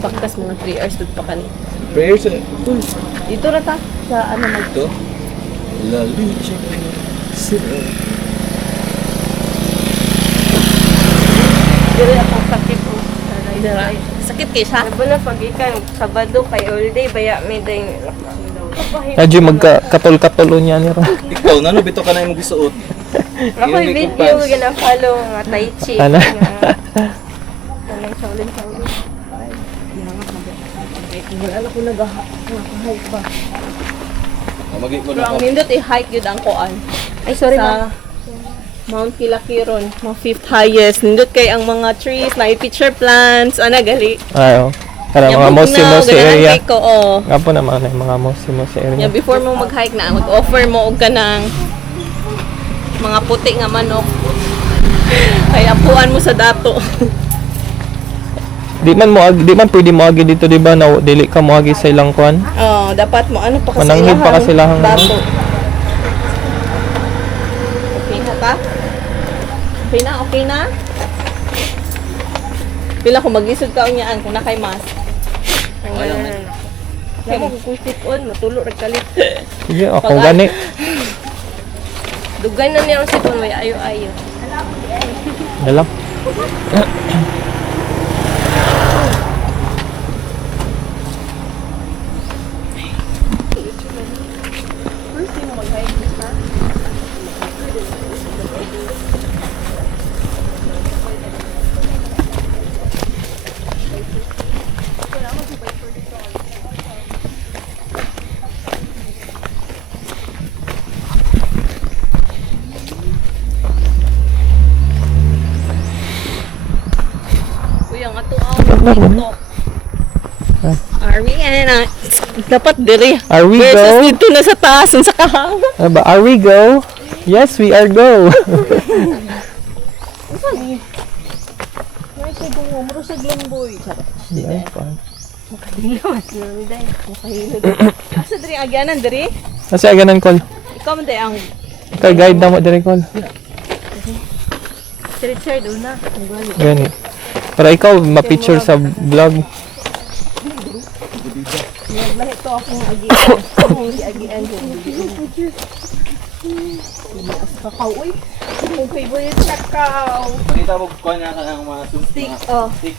Baktas mga 3 hours dito pa kan. Prayers Dito ra ta sa ano mag ito. La lucha. dire ako sakit ko. Sakit kay siya. Wala pag ikan Sabado kay all day baya may day. Medyo magkatol-katol niya ni Ra. Ikaw na no bito ka na imong gisuot. Ako yung video gina-follow nga Tai Chi. Ano? Anong Shaolin. Wala ko nag-hike ba. Magi ko Pero na ang nindot i-hike yun ang kuan. Ay sorry Sa Mount Kilakiron, mga 5th highest. Nindot kay ang mga trees, na picture plants, ana gali. Ayo. Para mga Yabog mosi-mosi ganahan area. kay ko, oh. Nga po naman ay mga mosi-mosi area. Yeah, before mo mag-hike na, mag-offer mo og kanang mga puti nga manok. Ay apuan mo sa dato. Di man pwede mo agi dito, di ba? Na dili ka mo agi sa ilang kwan. Oh, dapat mo ano pa kasi Mananghid pa kasi lahang dato. Okay na ta? Okay na, okay na? Pila kung mag-isod ka unyaan kung nakay mas. Kaya mo kukusip-on, matulo rin kalit. Sige, ako gani. Dugay na niya ang sipon, may ayo-ayo. Dalam. Uy, ang ato ang TikTok. Are we dapat diri. Are we Versus go? dito na sa taas, sa kahang. Ano ba? Are we go? Yes, we are go. May kay bungo, marusag lang boy. Ayan, kwan. Asa diri agyanan diri? Kasi aganan call. Ikaw man ang Kay guide na mo dire call. si Richard una. Gani. Para ikaw ma-picture sa vlog. Lahi to akong agian. Akong agian diri. Kakao uy. Ang favorite kakao. Pakita mo ko na kanang mga Stick. Oh. stick.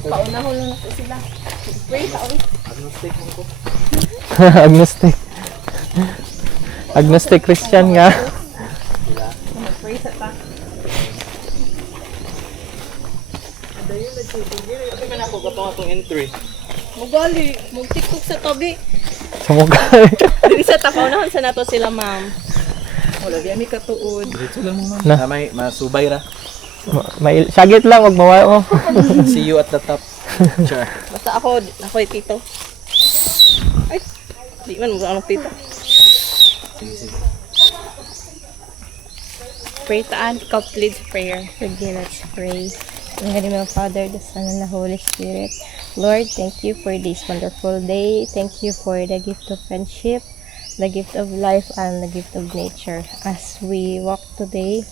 Paunahon lang nato sila. Pray taon. Agnostic. Agnostic Christian nga. Pray sa ta. Kasi man ako katong entry. Mugali, mag-TikTok sa tabi. Sa mukha. Dili sa ta paunahon sa nato sila, ma'am. Wala di ami katuod. Dito lang mo man. Na. Na may masubay ra. Sagit lang, wag mawayo. See you at the top. Sure. Basta ako tito. Ay, di man mo anong tito. Pray taan, complete prayer. Okay, let's pray. In the name of the Father, the Son, and the Holy Spirit. Lord, thank you for this wonderful day. Thank you for the gift of friendship, the gift of life, and the gift of nature. As we walk today,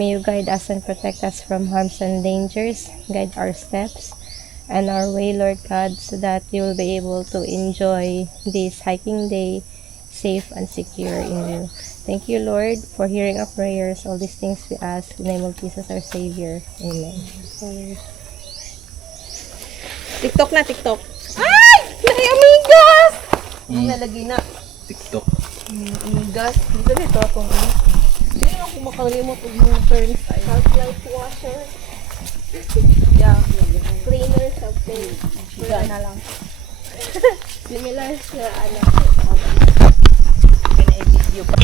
may you guide us and protect us from harms and dangers. Guide our steps and our way, Lord God, so that you will be able to enjoy this hiking day safe and secure in you. Thank you, Lord, for hearing our prayers. All these things we ask in the name of Jesus, our Savior. Amen. TikTok na, TikTok. Ay! Nay, amigas! Ang nalagay na. TikTok. Amigas. Dito dito akong ano. Hindi na ako makalimot ng mga terms ay. Half-life washer. Yeah. Cleaner something. Wala na lang. Similar sa ano. i-video pa.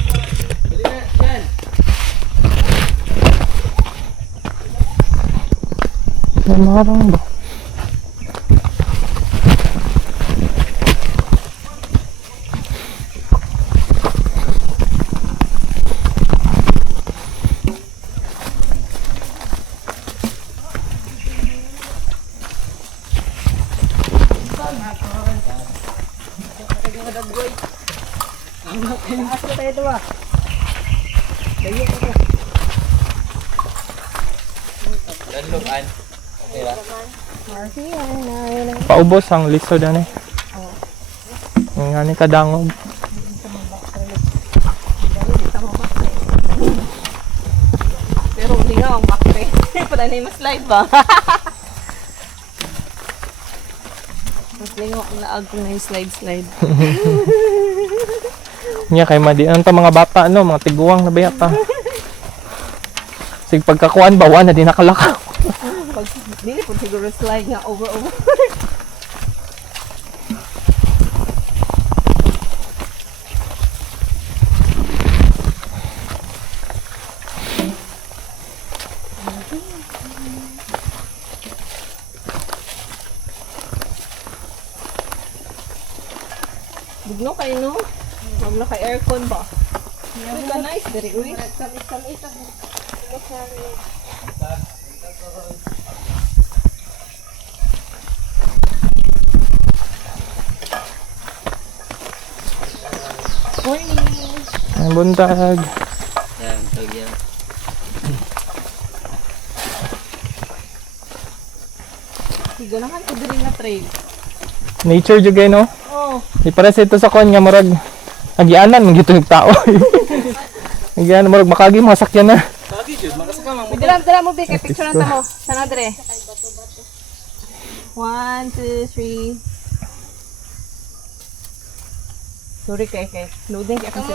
Namarang ba? Lanlukan. Okay ba? Paubos ang lisod ani. Nga ni kadangog. Pero hindi nga ang bakte. Pala na yung slide ba? Mas lingaw ang laag ko na yung slide. Nya kay madi ang mga bata no, mga tiguang na bayata. Sig pagkakuan ba na di nakalakaw. Pag dili po siguro slide nga over. Bugno kayo no? Wag na kay aircon ba? Uy, ka nice, very uy. Morning! Ang buntag. Yan, tagyan. Siganahan ko din na trail. Nature jud kay no. Oh, Di para sa ito sa kon nga murag agianan man gito yung tao. Agianan murag makagi mga sakyan na. Lagi, Jude. Makasaka mang motor. dala mo ba kay picture na mo. Sana dre. 1, 2, 3. Sorry kay. Loading kay kasi.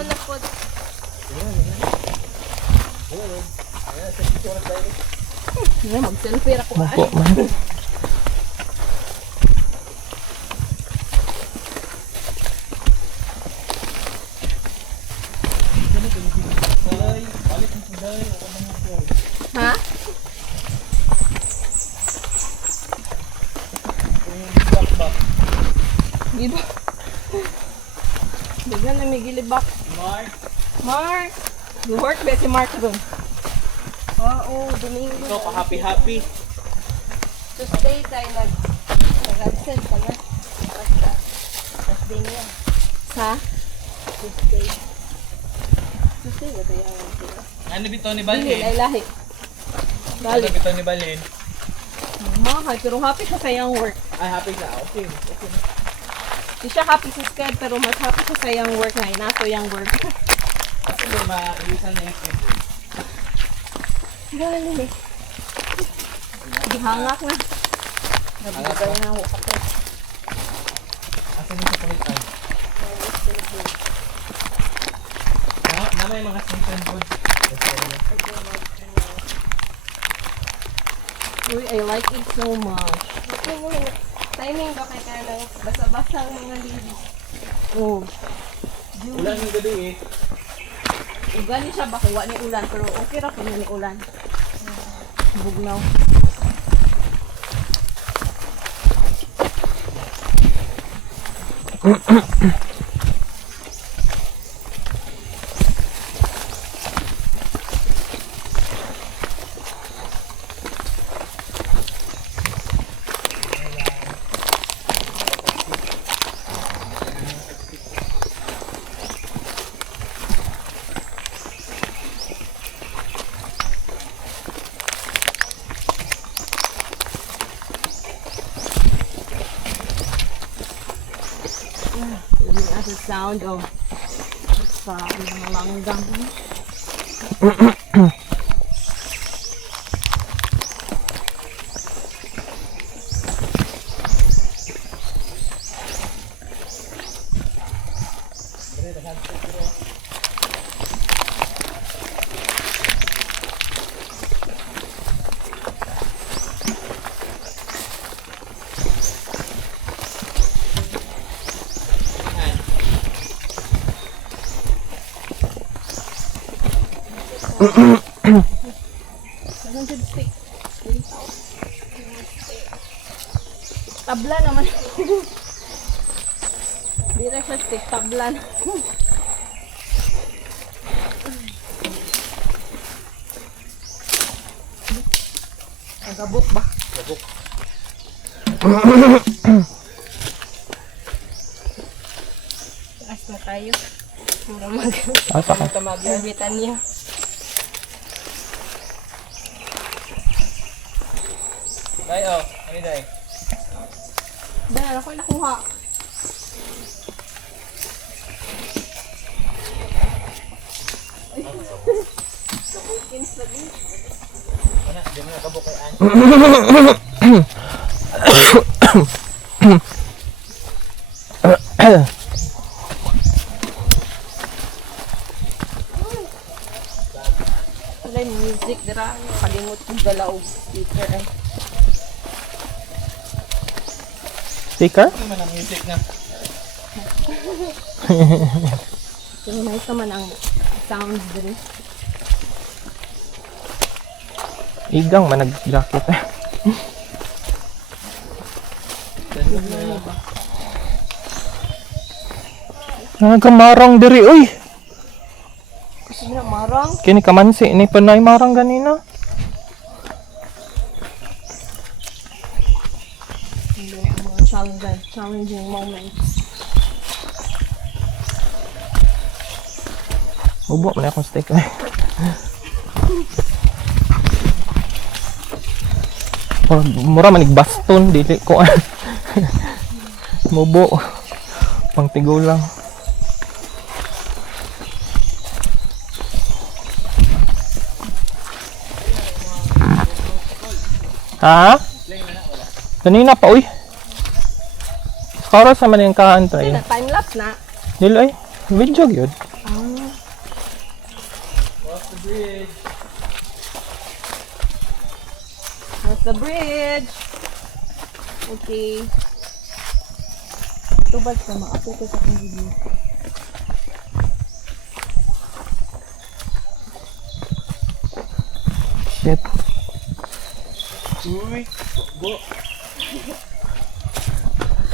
Mag-selfie ra ko. Opo man. Ha? Giba. Bigyan na may gilibak. Mark! Work ba si Mark doon? Oo, Domingo. Ito, pa-happy-happy. Tuesday tayo nag-absent ka na. Basta. Thursday niya. Sa? Tuesday ba tayo ang sila? Ano bito ni Balin, Balin? ay lahi. Ano Balik. bito ni Balin? Mahal, pero happy siya sa iyang work. Ay, happy ka. Okay. Di siya happy sa sked, pero mas happy siya sa iyang work na inato iyang work. Kasi may ma-iwisan na yung schedule. Galing eh. Gihangak na. Nabigay na ako kapre. Asan yung kapulitan? Na may mga season food. Uy, I like it so much. Timing ba kay Carlo? Basa-basa ang mga ladies. Oh. Ulan yung gabi eh. Ugali siya ba kung wa ni ulan, pero okay ra kung ni ulan. Bugnaw. Living as a sound of sa mga langgang. 100 stick. Tabla naman. Di na siya stick, tabla na. Gabok ba? Labok. Taas na tayo. Pura mag... Asa ka? Mabitan niya. Day, oh. Ano day? Dahil ako nakuha. Ano? Di mo nakabok kay Ann. Wala yung music, dira. Kalimot yung galaw. Speaker ay. Sticker? Ano man ang music na? Yung nice naman ang sounds diri. Igang man nag-jacket. Nagamarang diri, uy! Kasi na marang. Kini kamansi, ni panay marang ganina. Hindi ang mga challenging moments. Ubo man akong steak. Mura man baston dili ko. Mubo. Pang tigulang. Ha? Kanina pa, uy. Karo sa man yung kaantay. Na time-lapse na. Dili ay. Video yun. Cross the bridge. That's the bridge. Okay. Tubad sa mga apo ko sa kong video. Shit. Uy. Go.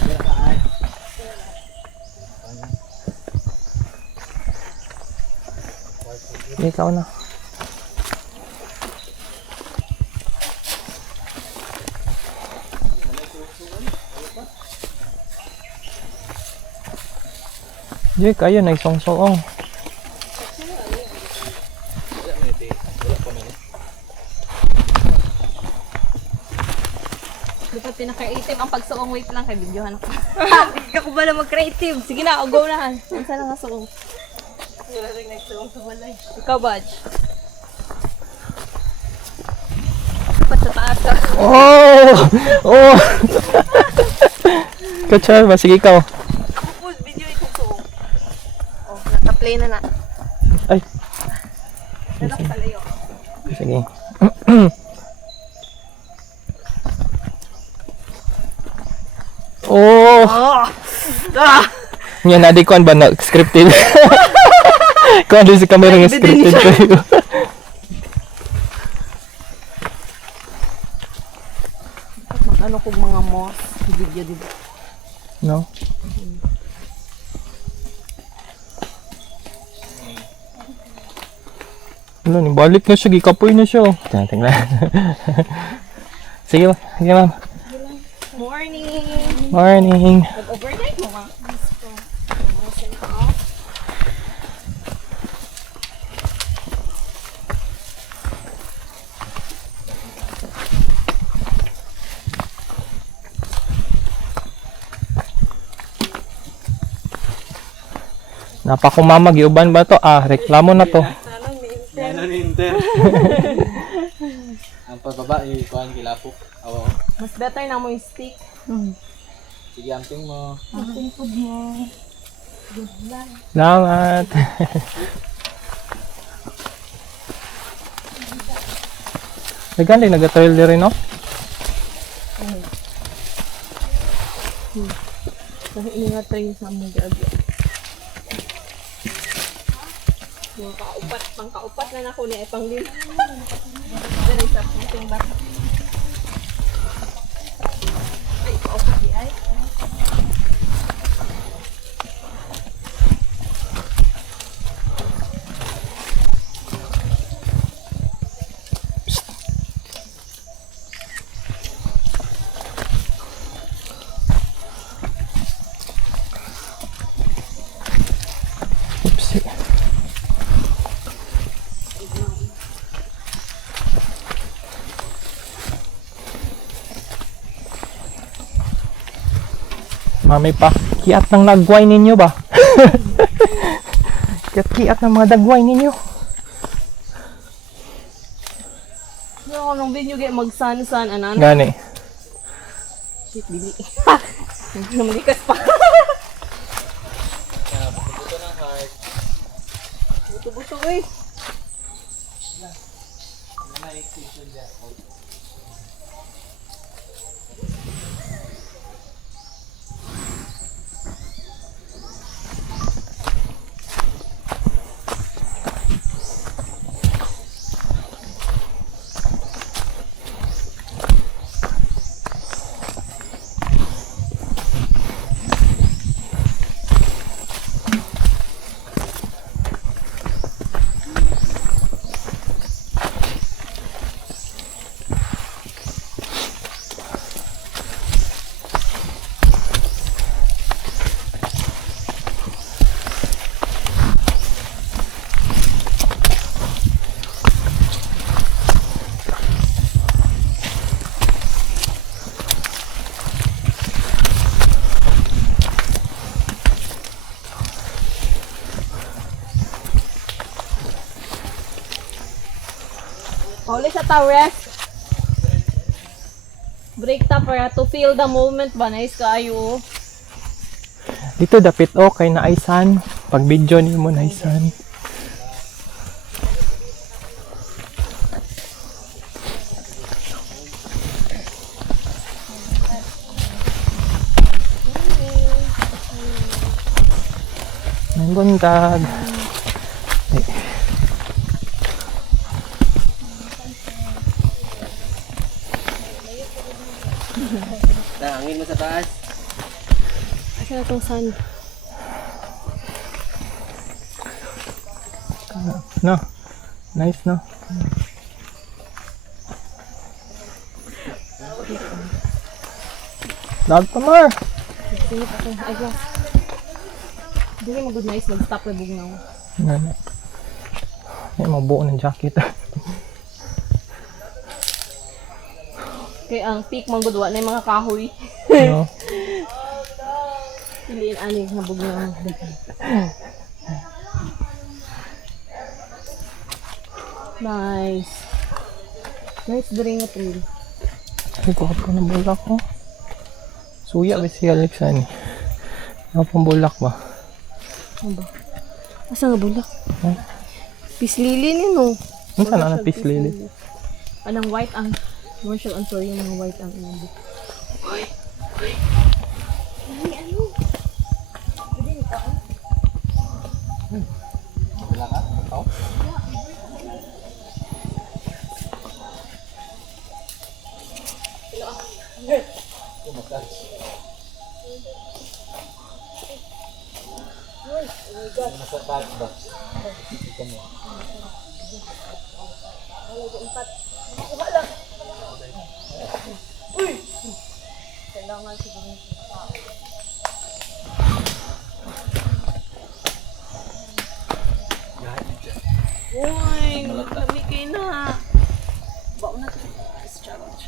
Dira ka Ann. Ikaw na. Di kayo na isong-soong. Wala man ito. Wala pa man. Di pa pinaka-itim ang pagsuong. Wait lang kay videohan ako. Hindi ko ba na mag-creative? Sige na, go na. Saan na nga suong? Wala rin nagsuong sa balay. Ikaw, Badge. Dapat sa taas ka. Oh! Oh! Kachar ba? Sige ikaw. Tapos, video itong suong. Oh, naka-play na na. Ay, Nanak palayo. sige. Oh! Yan, na di ko ba na scripted? Kung ano si camera nga scripted kayo. Ano kung mga moss video, di ba? No? Ano, balik na siya, gikapoy na siya. Tingnan. Sige ba? Sige ma'am. Morning! Morning. Nag-overnight mo, ma? Napakumama, giuban ba to? Ah, reklamo na to. Ano ni Inter? Ang pababa, kuhaan kilapok. Awa. Mas better na mo yung stick. Sige, amping mo. Ang food mo. Salamat. Naganda yung nag-trail din rin, no? Kasi ini nga try sa mga gagi. Yung kauban pangkaupat na nako ni pang lim. Dere sa puting bata. Ay, paupat di ay. Oopsie. Mami pa, kiat ng nagway ninyo ba? Kiat ng mga dagway ninyo. Yo, nung binyo gay magsan-san anan. Gani. Shit, dili. Hindi na malikas pa. Buto ng heart. Buto-buto eh. May extension dyan. Pauli sa tawres. Break ta para to feel the moment ba? Nice kaayo. Dito dapit okay na aysan. Pag video ni mo na aysan. Nang buntag. Hangin mo sa taas. Asa na tong sun? No. Nice no. Lag pa mar. Sige pa to. Ay, glass. Dili mo good nice mag-stop na bugnaw. Ano. May mabuo ng jacket. Kay ang peak man good wa na yung mga kahoy. No. Piliin ani nga bugnaw. Nice. Nice drink nga trail. Ay, kuha ko ng bulak ko. Suya ba si Alex ani? Ano pang bulak ba? Ano ba? Asa nga bulak? Huh? Pislili ni no. Ano saan na pislili? Anang white ang Marshall Antonio ng white ang inabot. Wala ka? Ikaw? Nasa bag ba? Ito mo. Kailangan siguro. Uy, lami kayo na. Baon na ito. It's challenge.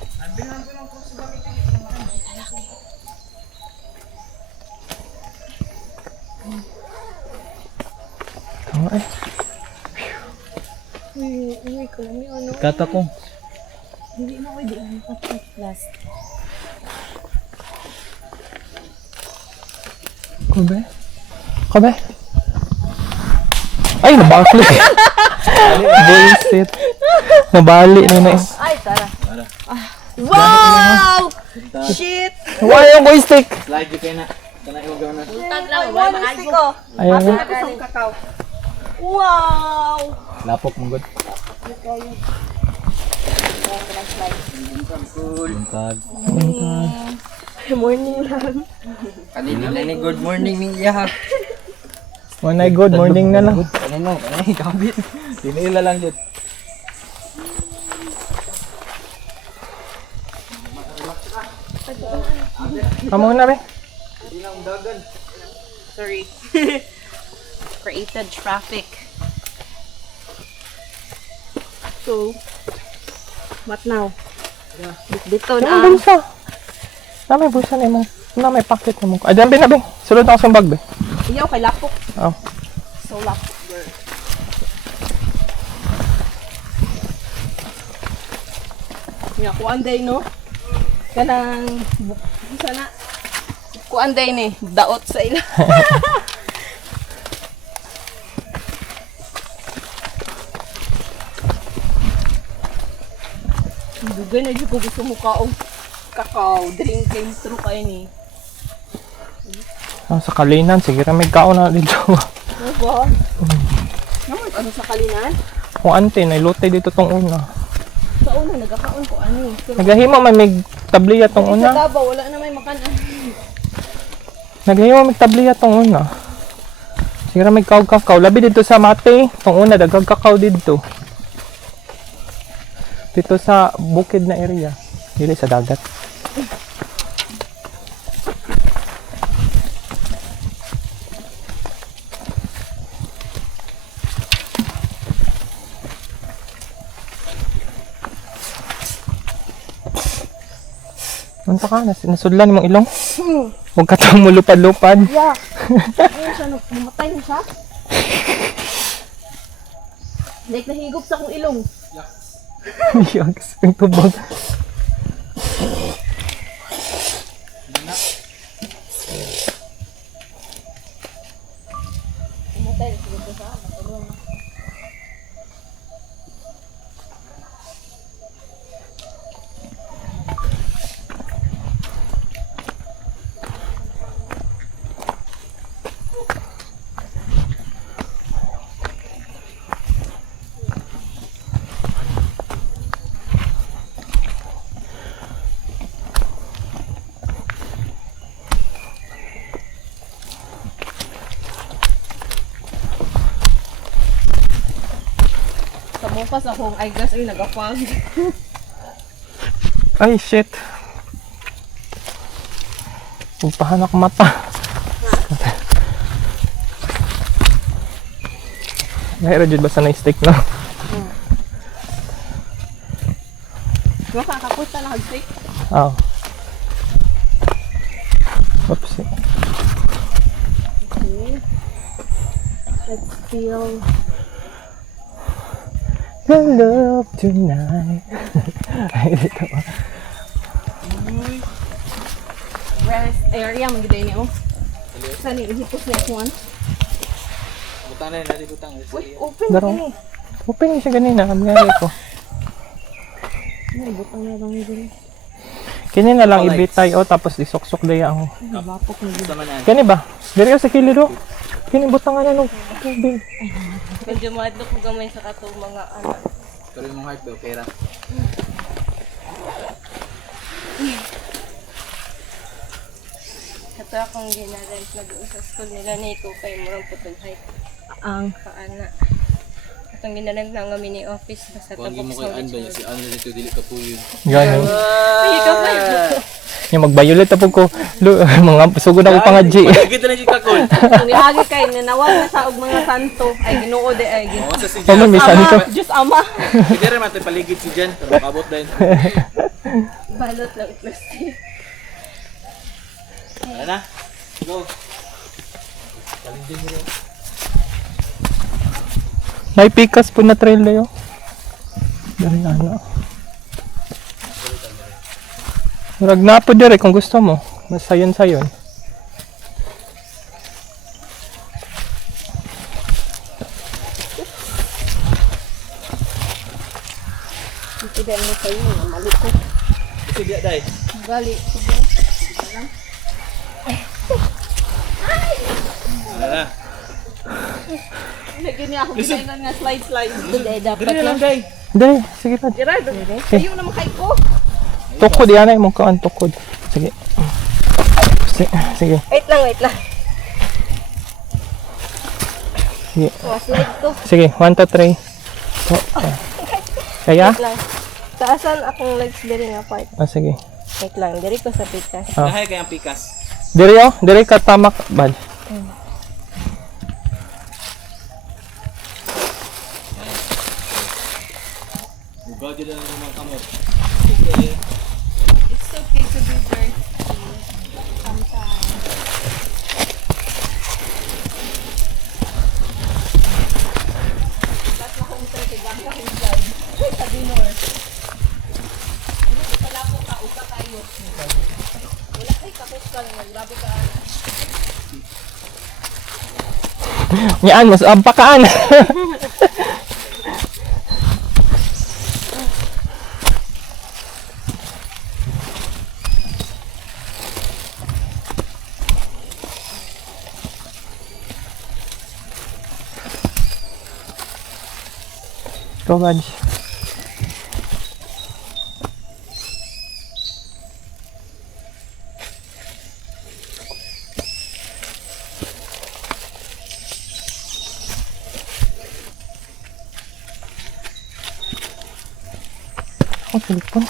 Ay, Uy, kami ano. Kata ko. Hindi na ko di ang patat last. kabe? Kabe? Ay, nabakli. Bullshit. Nabali na na. Ay, tara. Wow! Shit! Why yung boy stick? Slide yung kayo na. Kana yung gawin na. Tag lang, wala mga ko. Ayun. Ako sa kakao. Wow! Lapok mong good. Buntag. Morning lang. Kanina na ni good morning ning iya. Manay good morning na lang. Kanino, kanay kabit. Tinila lang jud. Amo na be. Sorry. Created traffic. So, what now? Dito Yung na. bulsa. Na may bulsa na mo. Na may pocket na mo. Ay, dyan be na be. Sulod ako sa bag be. Iyaw kay lapok. Oh. So, lapok girl. Nga, kuanday no? Kanang, sana, kuanday ni, daot sa ila. Dugay na dyan ko gusto mo kaong kakao, drink came through kayo ni. Ah, sa kalinan. Sige na may kaon na dito. Ano ba? Ano sa kalinan? Kung ante, nailote dito tong una. Sa una, nagkakaon ko ano. Pero Nagahimo may tabliya tong sa una. Davao, wala na may makanan. Nagahimo may tabliya tong una. Sige na may kakao. Labi dito sa mate. Tong una, dagag kakao dito. Dito sa bukid na area. Dili sa dagat. Unta ka, nasudlan mong ilong. Huwag ka tang mulupad-lupad. Yeah. Ayun siya, mamatay na siya. Like nahigop sa akong ilong. Yucks, ang tubog. Mamatay na siguro siya. Matulong na. Sa mukas akong eyeglass ay nagapag. Ay, shit. Upahan ako mata. Nahira dyan ba sa na-stick na? Makakakusta na hag-stick. Oh. Oops. Okay. Let's feel The love tonight. Ay, dito ba? rest area magiday niyo. Saan yung hipos na one? Butang na natin butang. Uy, open Daro. eh. Open siya ganina. Amyari ko. Ay, butang na lang yun. Kini na lang ibitay o tapos isok-sok daya ako. Ay, bapok na yun. Sama na. Kani ba? Diri sa kilid o. Kini butangan na nung tubig. Medyo madlo ko gamay sa katong mga ano. Pero yung heart daw, pera. Kato akong ginarent na doon sa school nila na ito kay murang putong height. Ang Kaana. Katong ginarent na nga mini office basta Kung tabok mo kay Ando niya, si Ando dito dili ka po yun. Ganun. Ikaw ba? Yung mag-violet apog ko. Mga sugod ako pangadji. Kita na siya kakol. kung ihagi kay nanawag na sa og mga santo ay Ginoo de ay Ginoo. Oo, sa si Ano, Jan. may santo. Diyos Ama. Hindi rin natin paligid si Jan. Pero makabot din. Balot lang plastic. Ano na? Go. May pikas po na trail na yun. Dari ano. Murag na po dire kung gusto mo. Mas sayon-sayon. Hindi mo sa iyo mali ko. Kasi dia dai. Gali. Ano na? Lagyan niya ako ginaingan nga slide. Hindi, dapat Dali na. lang, day. Dali, sige pa. Gerard, kayo naman kay ko. Tukod yan ay, mong kaan tukod. Sige. Sige. Wait lang. Sige. Slide ko. Sige, 1, 2, 3. Kaya? Wait lang. Taasan akong legs diri nga part. Sige. Wait lang, diri ko sa pikas. Dahay kayang pikas. Diri oh, diri ka tamak bal. Bugaw dyan lang naman kamot. It's okay to be dirty sometimes. Yan, mas ampakaan. Go, Badge. Oh, telepon.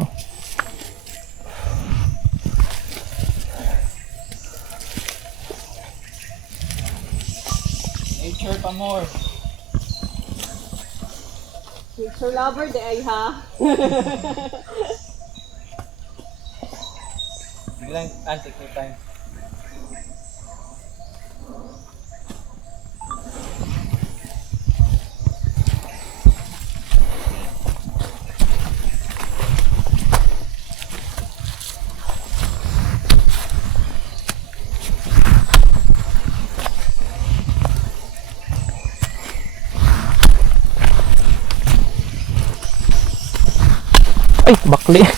Oh. Nature pa more. Nature lover, de ay ha. Biglang antik no time. Ay, bakli. Dali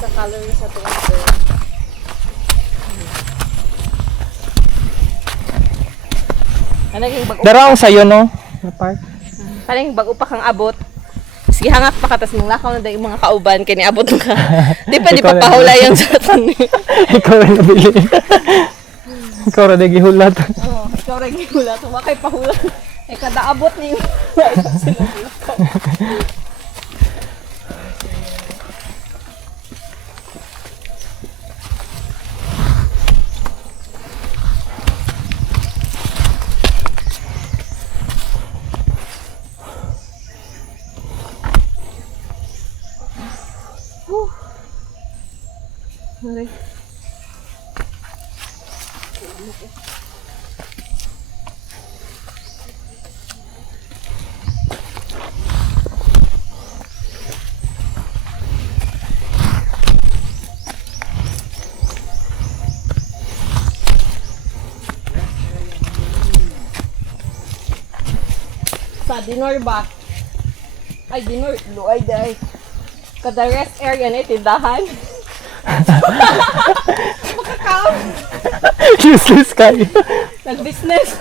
ka color sa tuwang. Ano yung bago? Darang sa'yo, no? Na part. Ano yung bago pa kang abot? Sige, hangak pa ka, tas nung lakaw na daw yung mga kauban, kaya niabot mo ka. Di pa, di pa Ikaw na pahula yung satan. Ikaw rin nabili. Ikaw rin nagihulat. Oo, ikaw rin yung hula. Tumakay pahula. Eh, kada abot niyo. Sorry. Sa dinor ba? Ay, dinor. Luay day. Kada rest area na tindahan. Makakaon. Useless kayo. Nag-business.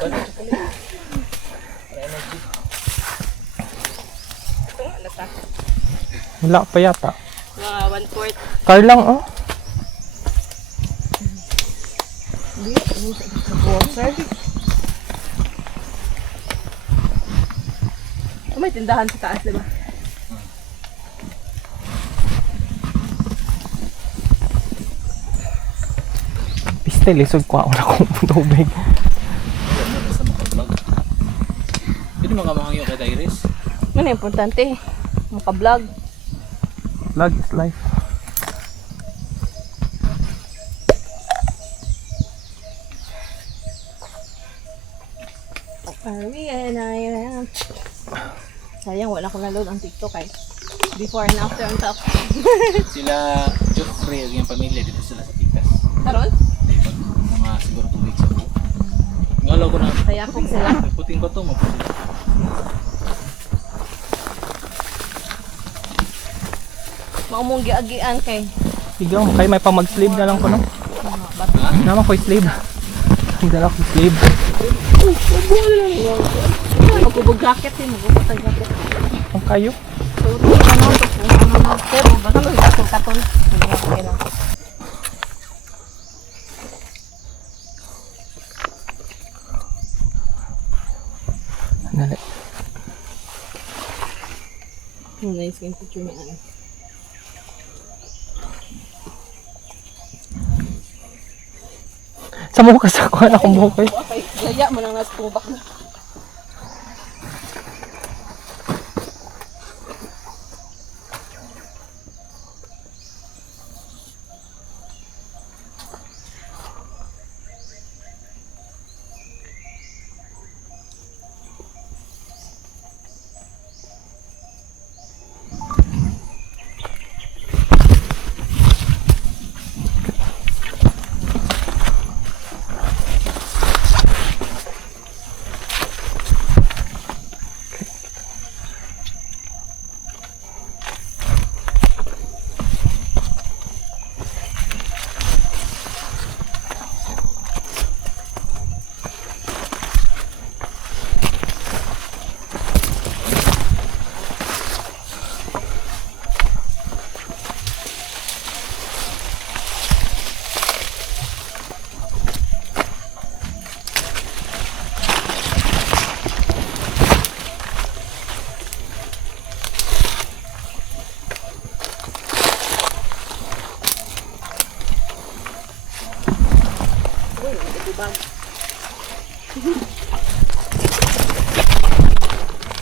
Wala pa yata. Mga 1/4. Car lang, oh. Oh, may tindahan sa taas, diba? Piste, lisod ko ako na kung tubig. Basta makablog. Pwede makamangyo kay Dairis. Ano importante? Maka-vlog. Vlog is life. Sayang, wala ko na-load ang TikTok ay. Before and after ang top. Sila Joffrey at yung pamilya dito sila sa Pikas. Karon? Pag mga siguro 2 weeks ago. Ngalaw ko na. Kaya kung sila. Puting ko to, maputin. Maumong giagian kay. Sigaw, kaya may pa mag-slave na lang ko, no? Naman ko slave. Ang dala ko slave. Magubog jacket eh, magubog ang jacket. Ang kayo. So, ano, pero basta mo yung katon. Dali. Nice yung picture niya. Sa mo ka sa kuha na kong buhok eh. Okay, yaya mo nang nasa tubak na.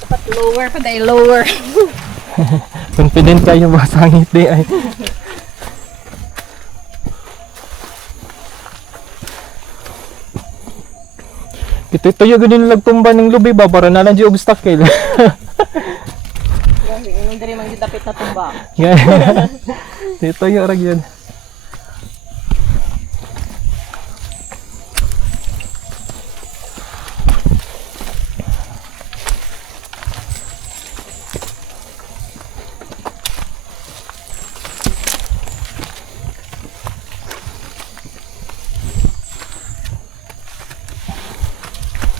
Dapat lower pa dahil lower. Confident kayo ba sa ngiti ay. Ito yung ganun nagtumba ng lubi ba para na lang di obstacle. Yung diri man gidapit na tumba. Dito yung rag yun.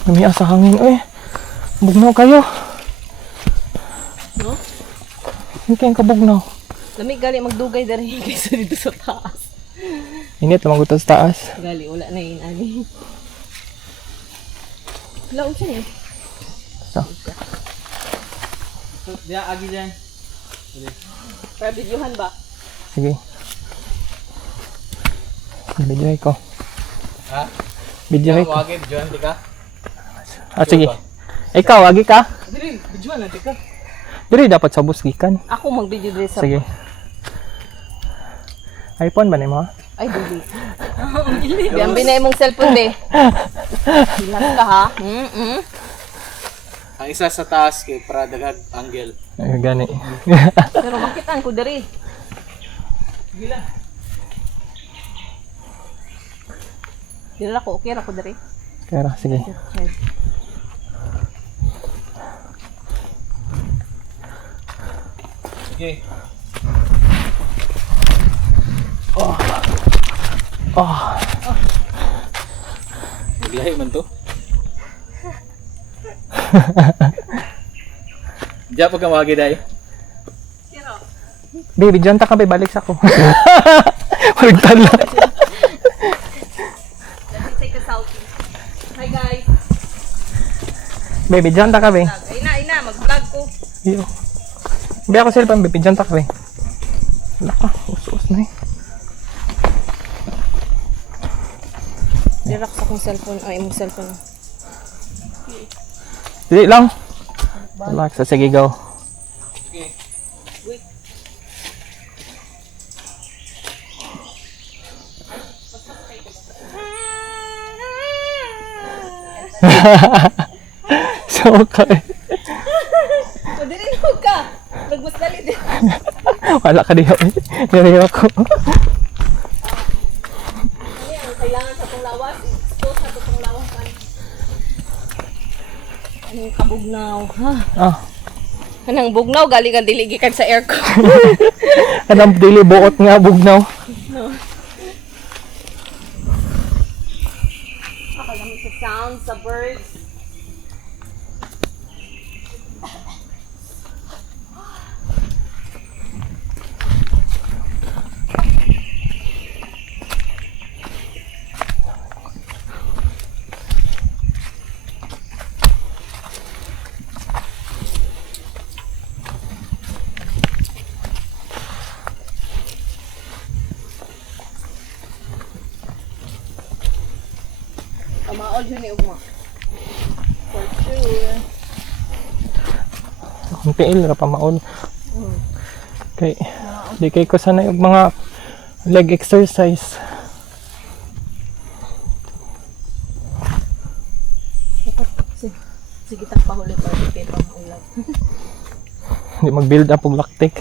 Lumias sa hangin, eh. Bugnaw kayo. No? Hindi kayong kabugnaw. Lamig gali magdugay diri kaysa dito sa taas. Init, lamang gusto sa taas. Gali wala na yun ani. Laon siya eh. So, Diyan, agi dyan. Para videohan ba? sige. Videohay ko. Ha? Videohay ko. Agi, Diyan, di ka? Ah, sige. Ikaw, agi ka? Dili, Diyan, di ka. Diri dapat sa busgikan. Ako mag-video diri sa Sige. iPhone ba ni mo? Ay dili. Diyan binay mong cellphone be. Bilang ka ha. Ang isa sa taas kay para daghag angle. Ay, gani. Pero makitaan ko diri. Gila. Dili ako okay ra ko diri. Kaya, sige. Sige. Oh. Maglahi man to. Diyan pag kamagi dahil. Baby, dyan ta ka, bay, balik sa ko. Magtan lang. Let me take a selfie. Hi guys. Baby, dyan ta ka, bay. Ina, mag-vlog ko. Iyo. Baby, ako cellphone, baby, dyan ta ka, bay. Wala ka, us-us na eh. Relax akong cellphone. Ay, imong cellphone. Dili lang. Relax, sige, go. Sige. Wait. So, okay. O, dili mo ka. Nagmasdali din. Wala ka diyo. Dili ako. Ano yan? Kailangan sa itong lawas. I-expose sa itong lawas. Anong kabugnaw? Ha? Ah, Anong bugnaw? Galing ang diligikan sa aircon. anong dili buot nga bugnaw. sound sa birds. Kamaol yun eh, ugma. For sure. Ang tiil ra pa maon. Kay di kay ko sanay og mga leg exercise. Sige, tak pahuli pa rin kay pang-ulag. Di mag-build up og lactic.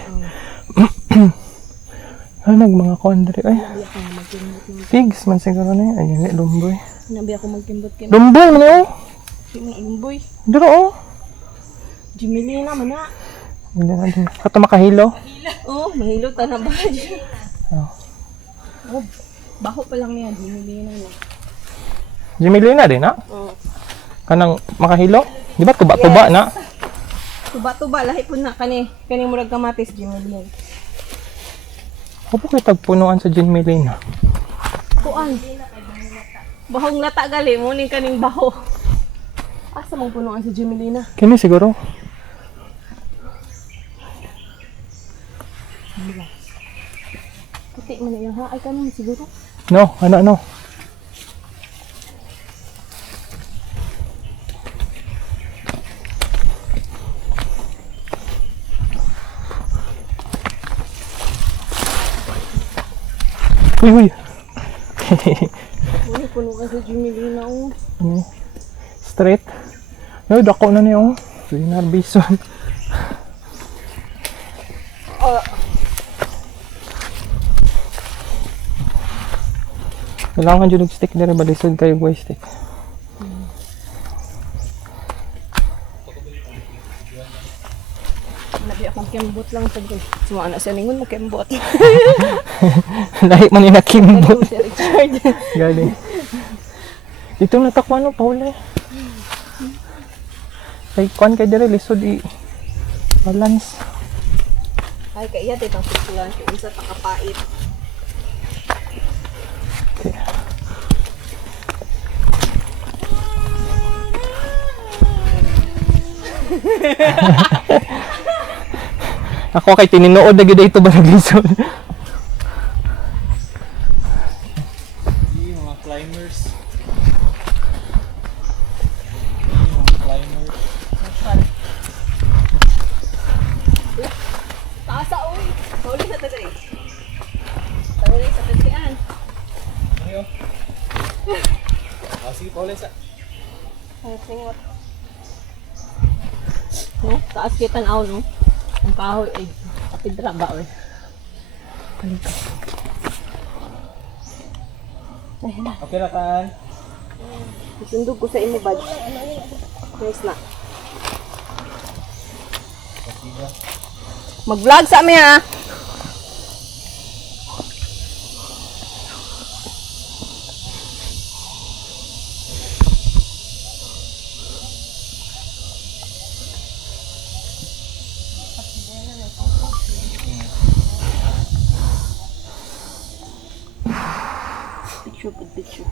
Nag mga kondre ay. Nabi ako magkimbot ng... Pigs man siguro na ayun ni lumboy. Nabi ako magkimbot kay... Lumboy man oh. Sino lumboy? Diro oh. Jimili na man na. Hindi na din. Kato makahilo. Oh, mahilo ta na ba? Oh. Oh, baho pa lang niya. Jimili na niya. Jimilina din na. Oh. Kanang makahilo. Di ba tuba-tuba na? Tuba-tuba. Lahi po na. Kani murag kamatis. Jimili. Opo kay tagpunuan sa Jimilina. Kuan. Bahong lata gali. Muning kaning baho. Asa mong punuan sa Jimilina? Kini siguro. Puti man na yan ha. Ay kanin siguro. No, ano. Uy. Muni punuan sa Jimilina. Oh. Ano? Straight. Ay, dako na niya oh. Linar bison. Kailangan dyan yung stick na rin. Balisod kayo yung stick. Nabi akong kembot lang. Suma na sa lingon mo kembot. Lahi man yung nakimbot. Si Richard. Galing. Itong natakwan no, Paula. Ay, kuan kay dire lisod i balance. Ay, kaya ditang susulan. Kung isa pakapait. Okay. Ako kay tininood na gyud ito ba naglisod. Yung mga climbers. Yung mga climbers. Taasa, uy! Huli sa tatay. Huli sa tatian. Ano? Sige, Paula sa. Ay, singot. No? Taas kita na no? Ang kahoy ay kapidra ba, uy? Palito. Ayun na. Okay na, Tan. Isundog ko sa imo, bad. Nice na. Mag-vlog sa amin, ha? Picture, good picture.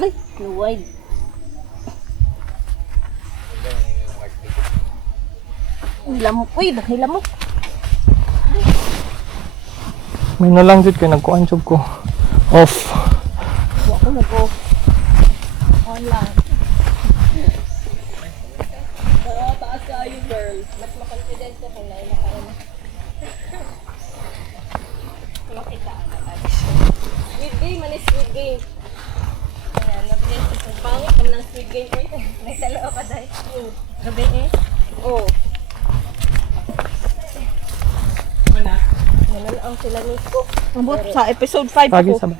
Ay, no wide. Lamok, uy, dahil lamok. May nalang jud kay nagkuan jud ko. Off. Huwag ko nag-off. On lang. Pero taas kayo, girl. Mas makonfident ko kung nauna ka rin. Makita ka tayo. Squid game, man is squid game. Ayan, nabilis. Pangit naman ang squid game. Uy, may talo ka dahil. Gabi eh. Oo. Ang sila ko. Ambot sa episode 5 Pagi ako. sabay.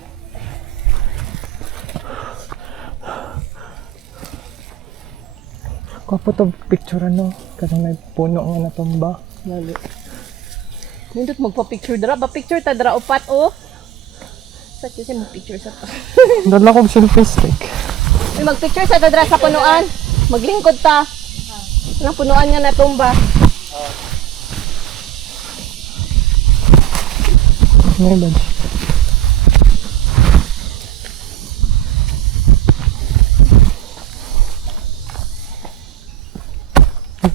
Kapo to picture ano, kasi may puno nga natumba. Lalo. Nindot magpa-picture dara. Ba-picture ta dara upat o. Sa kasi mag-picture sa to. Dala ko selfie stick. May mag-picture sa dara sa punuan. Maglingkod ta. Anong punuan nga natumba. May badge.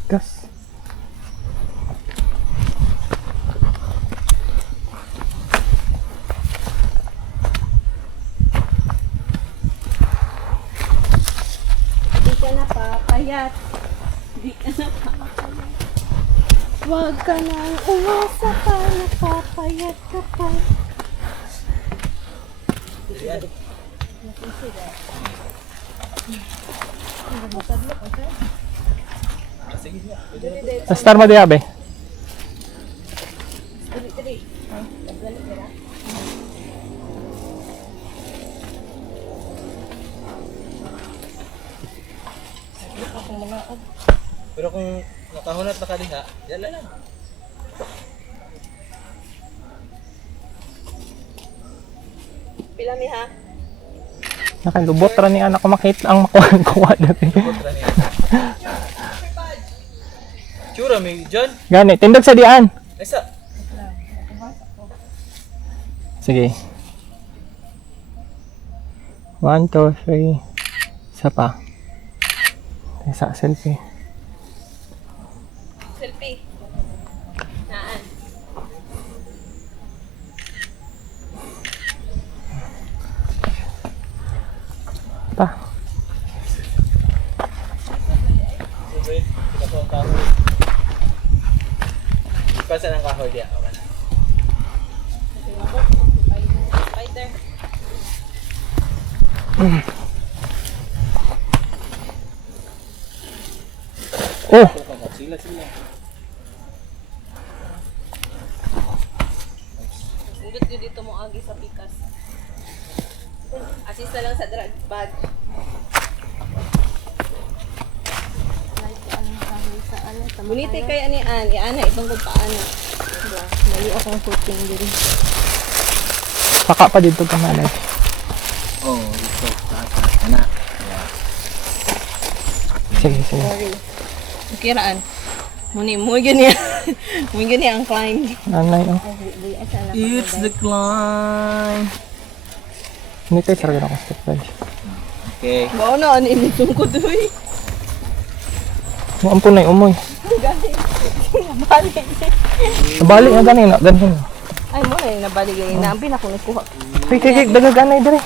Gas. Di ka na papayat. Di ka na papayat. Huwag ka nang umasa pa, napapayat ka pa. Star mo diya, be? Pero kung nakahunat na kaliha, yan lang. Pila mi ha? Nakalubot ra ni anak ko makita ang makuha dati. Kontra niya. Tsura, may dyan. Gani, tindog sa diyan. Isa. Sige. 1, 2, 3. Isa pa. Isa, selfie. Selfie. Naan. Pa. Okay, pinako ang kahoy. Pasan ang kahoy diya. Okay. Spider. Oh! Sila. Sundot yun dito mo agi sa pikas. Assist na lang sa drag bag. Bunite kay ani an, iana ibang paano. Mali akong footing diri. Saka pa dito ka malay. Oh, ito. Ana. Sige. Sorry. Kiraan. Muni mo gani. Mo gani ang climb. Nanay, oh. It's the climb. Hindi tayo sarga na step guys. Okay. Mao na ani inisum ko doy. Mo ampun na umoy. Gani. Balik. Balik na gani na. Ganun. Ay mo na nabalik gani na ang pinako nagkuha. Kik, dagaganay dire.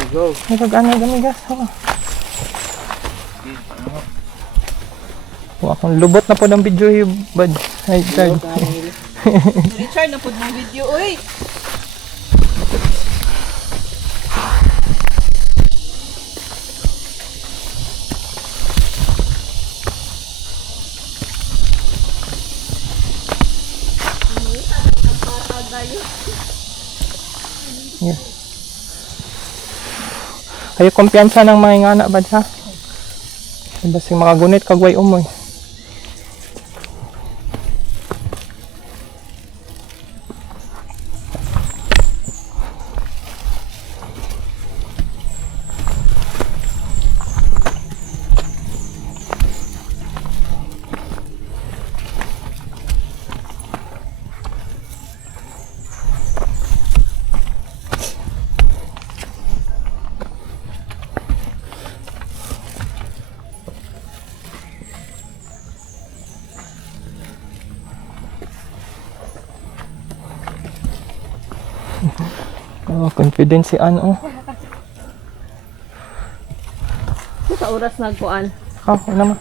You go. Dagaganay gani gas. Akong lubot na po ng video yung bad. Ay, Chad. Richard na pud mong video oy. Yeah. Kayo kumpiyansa ng mga ingana bad ha? Basta makagunit kagway umoy. Oh, confidence si Ann, oh. Sa oras nagkuan. Oh, ano naman.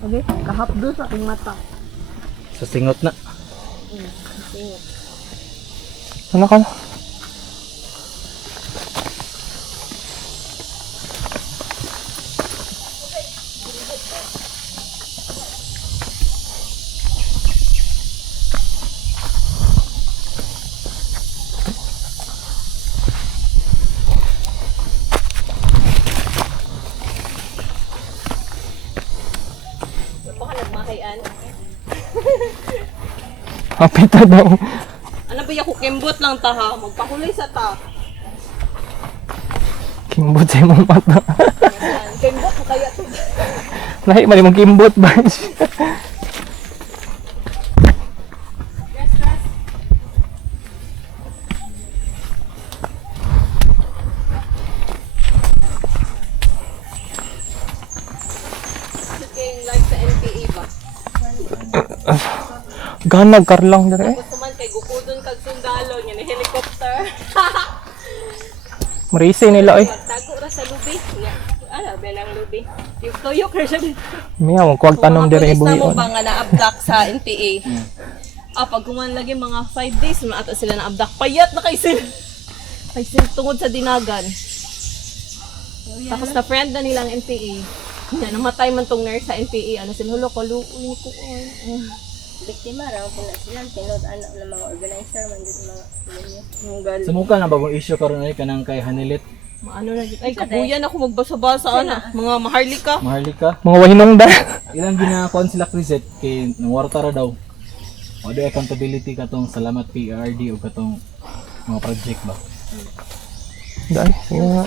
Okay, kahapdo sa aking mata. Sa singot na. Ano ka na? Baka nagmakayan. Apita daw. Ano ba ako kembot lang ta ha? Magpakulay sa ta. Kimbot sa imong mata. Yan, kembot mo kaya to. Lahi man imong kimbot ba? Kaya like sa NPA ba? Ganag karlang dere. Gusto man kay gukudon kag sundalo niya ni helicopter. Marisay nila ay. Magtago ra sa lubi. Nga. Ano ba lang lubi? Yung tuyok ra siya. Miya mo kuwag tanom dere Mga pulis na mo ibuhion. ba nga na-abduct sa NPA? Pag kuman lagi mga 5 days, maato sila na-abduct. Payat na kay sila. Kay sila tungod sa dinagan. Tapos na friend na nilang NPA. Yan, namatay man tong nurse sa NPA. Ano sila, hulo ko, luuin ko. Biktima raw po na sila. Tinod anak ng mga organizer man dito mga ninyo. Ang gal. Sa mukha na bagong issue karon ay kanang kay Hanilit. Ano na yun? Ay, kabuyan ako magbasa-basa. Ano? Mga maharlika. Maharlika. Mga wahinungdan. Ilang ginakuan sila Crisette kay nangwarta ra daw. O do accountability katong Salamat PRD o katong mga project ba. Dai, sige nga.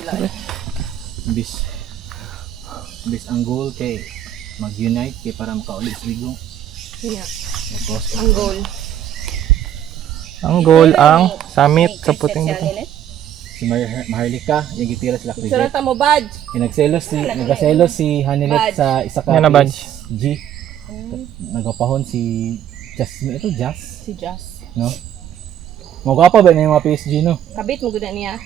Bis ang goal kay mag-unite kay para makaulit sa ligong. Yeah. Tapos Ang goal. Ang goal ang summit sa puting Social buto. unit. si Maharlika, yung gitira sila Crisette. Sarata mo, badge. Nagaselos si Hanilet sa isa ka Yan na, badge. G. Nagapahon si Jasmine, ito Jas, Si Jazz. no? Magwapa ba na yung mga PSG, no? Kabit mo guna niya.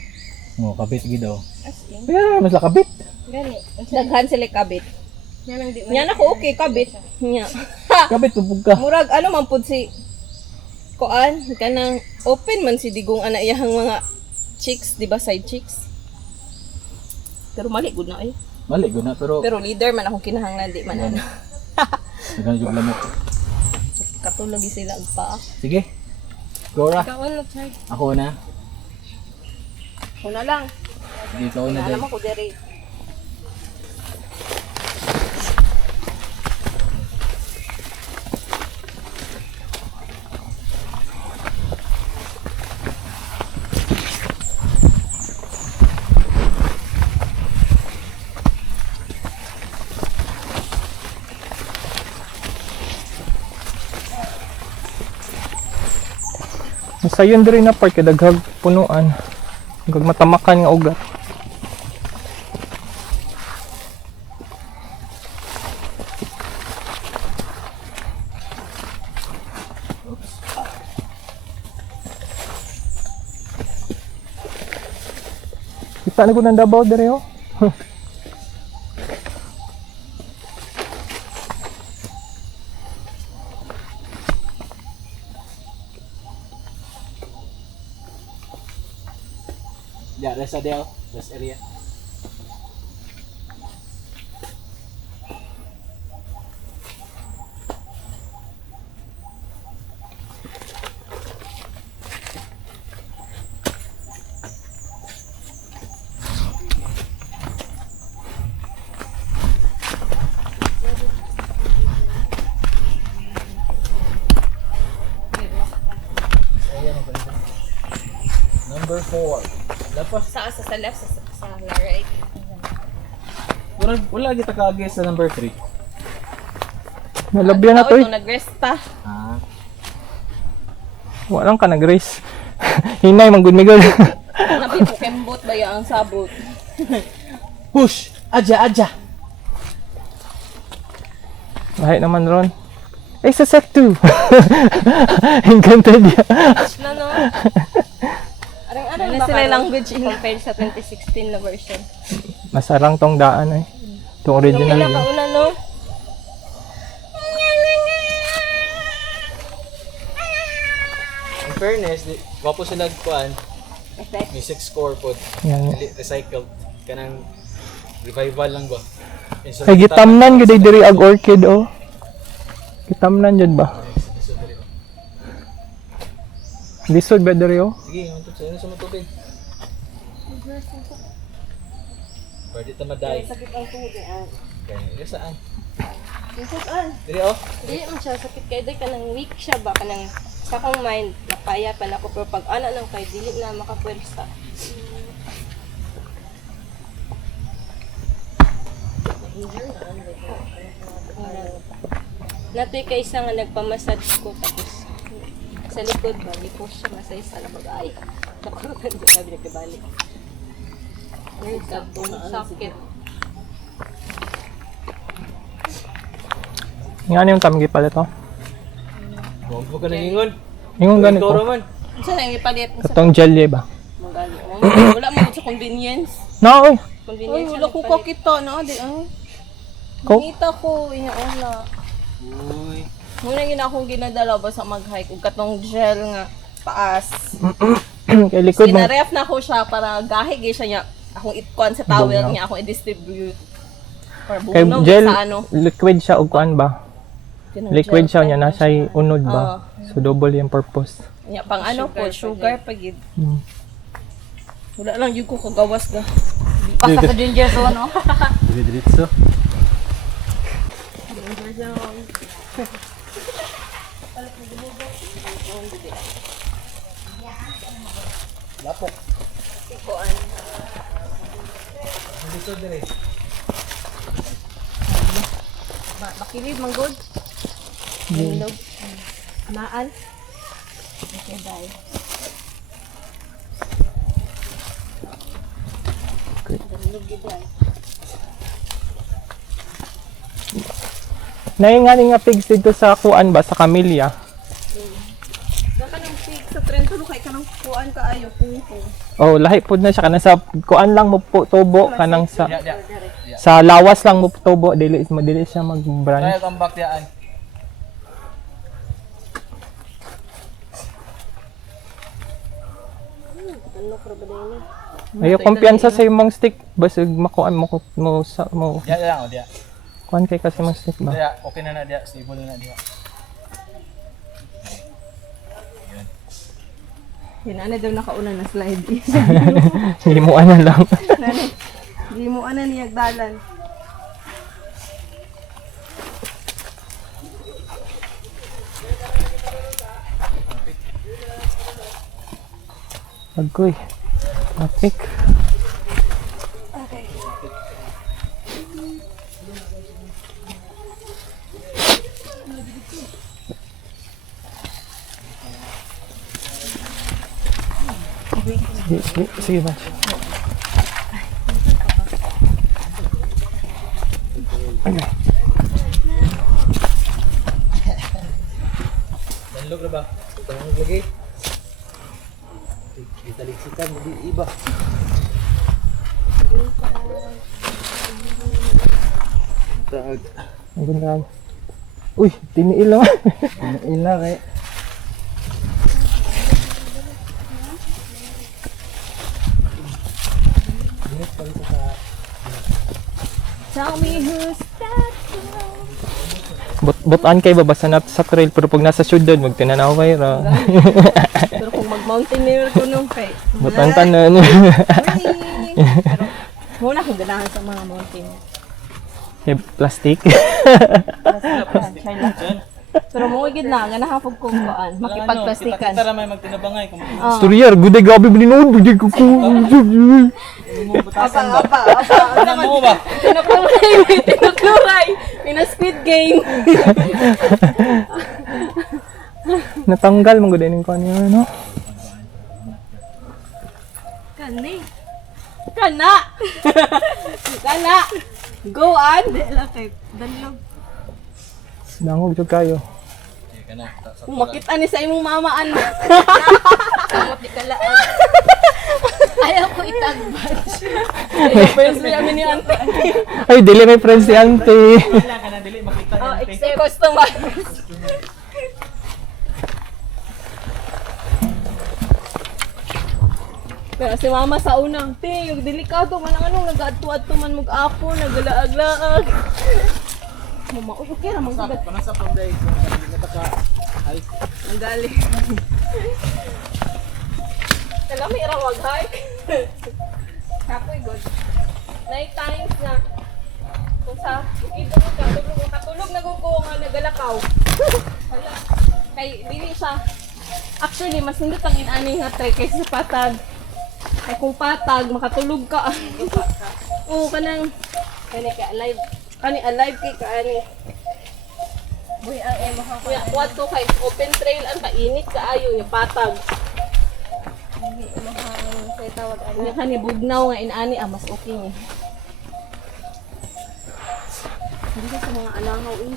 Kabit gidaw. Asking. Kaya mas la kabit. Gani. Daghan sila kabit. Yan ang di man. Yan ako okay, kabit. Nya. Kabit tubog ka. Murag ano man pud si Koan, kanang open man si digong ana iyahang mga chicks, di ba side chicks? Pero mali gud na ay. Mali guna pero Pero leader man akong kinahanglan di man ano. nagan jud lamok. Katulog sila og paa. Sige. Go ra. Ikaw na try. Ako na. Una lang. Sige, ikaw na Alam dai. ako dere. Sayon diri na part kay daghag punuan. Hanggang matamakan nga ugat. Kita na ko ng Davao diri oh. Yeah, rest Adele. Rest area. Number 4. Lapas. Sa left sa right. Wala kita kaagay sa number 3. Nalabyan na to eh. Nag-rest ta. Ah. Walang ka nag-race. Hinay man gud migol. Nabi ko kembot ba ya ang sabot. Push! Aja! Lahi naman ron. Eh sa set 2. Encanted ya. Na no. Arang-arang na sila language Compared sa 2016 na version. Masarang tong daan eh. Tong original. Pila ka yun. una no. In fairness, wapo sila kuan. Effect. Music score po. Yan. Recycled. Kanang revival lang ba? Ay gitamnan gud diri ag orchid oh. Gitamnan jud ba? Lisod ba diri oh? Sige, yung tubig. Sa matubig. Pwede tamaday. Sakit ang tuhod niya. Kaya, saan? Saan? Dili oh. Dili man siya sakit kay day kanang weak siya ba kanang Sa akong mind, napaya pa na ako, pero pag ana lang kay dili na makapwersa. Natoy kay isa nga nagpamassage ko, tapos sa likod ba, di po siya masaysa na pag ay. Nakurutan ko sabi na kibalik. Ay, sakit. Nga ano yung tamgi pala to? Huwag mo ka nagingon. Yung ganito. man. Saan ang ipalit mo sa Itong jelly ba? magali? Wala mo sa convenience. No, oy. Convenience. Ay, wala ko kakita na. Di, Ko? Nakita ko, inauna. Uy. Muna yun akong ginadala ba sa mag-hike. Ug katong gel nga paas. Kay likod mo. Sinaref na ko siya para gahig siya niya. Akong itkuan sa towel Bugnaw. niya. Akong i-distribute. Para Kay bugnaw gel, sa ano. liquid siya o kuan ba? Kinang Liquid gel siya type niya, na nasa unod ba? So double yung purpose. Nya pang ano po, sugar pagid. Hmm. Wala lang yung ko kagawas ga. Pasa sa ginger zone, no? Diretso. Lapok. Dito dire. Bakilid manggod. Ilog. Anaan. Okay, bye. Okay. Ilog gid ay. Nainganing nga pigs dito sa kuan ba sa Camellia. Saka nang pig sa trend tulo kay kanang kuan kaayo pungpung. Oh, lahi pud na siya kanang sa kuan lang mo po tubo kanang sa Dia. sa lawas lang mo tubo dili siya mag-branch. Kaya kang bakyaan. Ano pro ba din? Ayo kumpiyansa sa imong stick basig makuan mo mo Dia lang o dia. kuan kay kasi imong stick ba. Dia, okay na dia, stable na dia. Yan ana daw nakauna na slide. Himuan na lang. Nani. Di mo ana niyag dalan. Agoy. Traffic. Sige, Batch. Okay. Danlog na ba? Danlog lagi. Italiksikan mo di iba. Tag. Ang ganda. Uy, tiniil naman. Ila kay. Tell me who's that? Butan kay babasa na sa trail pero pag nasa syudad magtinanaway ra. Pero kung mag-mountaineer ko nung kay. Butan tanan. Pero muna akong ganahan sa mga mountain. Kay plastic. Pero mo gid na ganahan pag kung kuan, makipagplastikan. Kita ra may magtinabangay kung Storyer, guday gabi bininood, guday ko. Apa. ano mo ba? Tinukluray. Pina Squid Game. Natanggal mo guday ning kuan yun, no? Kani. Kana. Go on. Dela kay danlog. Dangog jud kayo. Kana. Kung makita ni sa imong mamaan. Kamot di kalaan. Ayaw ko itagbad. Pero sabi ni Ante. Ay, dili may friends si Auntie. Wala ka na dili makita. Oh, except customize. Pero si mama sa unang, yung delikado man ang anong nag-adto-adto man mag-apo, nagalaag-laag. Mama, okay ra man gud. Kana sa panday kung kita ka ay Ang gali. Kalami ra mag-hike. Kapoy good. Night times na. Kung sa ito katulog na gugo nga nagalakaw. Hala. Kay dili siya Actually, mas nindot ang inani nga try kaysa sa patag. Ay kung patag, makatulog ka. Oo, kanang kani ka alive. Kani alive kay kaani. Boy, ang kuya, kuwat ko kay open trail ang kainit kaayo yung patag. Kaya tawag Ano kani bugnaw nga inani mas okay ni. Hindi ka sa mga alangaw eh.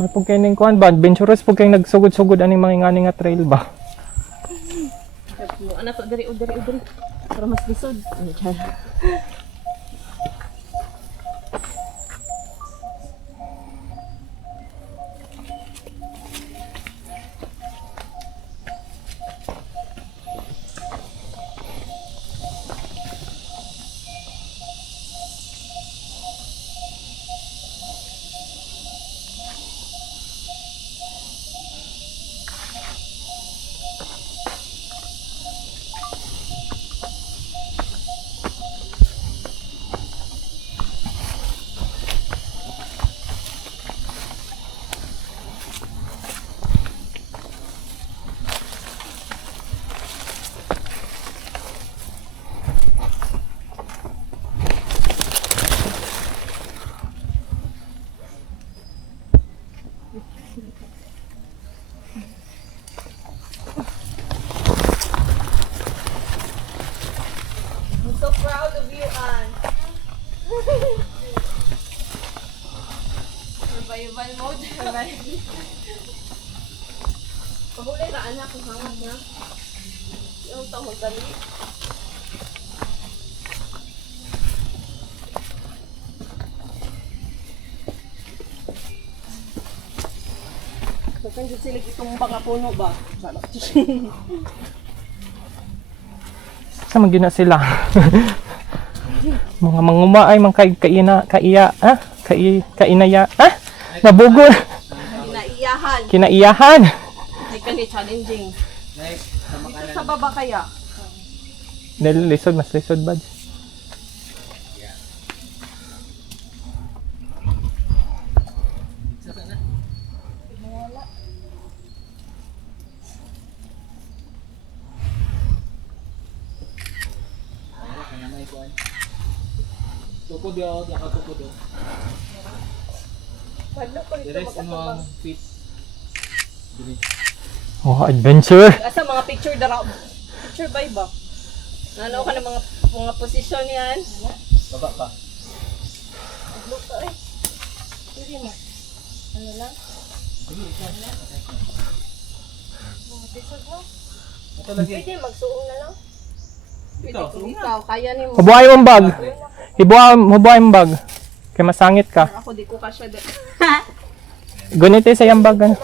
May pag kayo ning kuhan ba? Adventurous pag kayo nagsugod-sugod aning mga ingani nga trail ba? Anak ko diri. Para mas lisod. Ano dyan? I'm so proud of you, Ann. Survival mode. Pahuli ra anak kung hangat na. Yung tao magdali. Bakit dyan sila itong baka puno ba? Sa magina sila. Mga mangumaay man kainaya, nabugol. Kinaiyahan. Kinaiyahan. Ay kani challenging. Dito sa baba kaya? Dahil lisod, mas lisod ba? Tukod yo, nakatukod yo. Direct ano ang fit. Oh, adventure. Asa mga picture dara. Picture by ba? Ano ka ng mga posisyon yan? Baba pa. Look ay. Hindi mo. Ano lang? Mga picture mo? Ito lagi. Pwede magsuong na lang. Pwede Ikaw, kung ikaw, kaya ni mo. Hubuhay mong bag. Hubuhay mong bag. Kaya masangit ka. Ako di ko kasya de. Gunit sa iyang bag. Ano?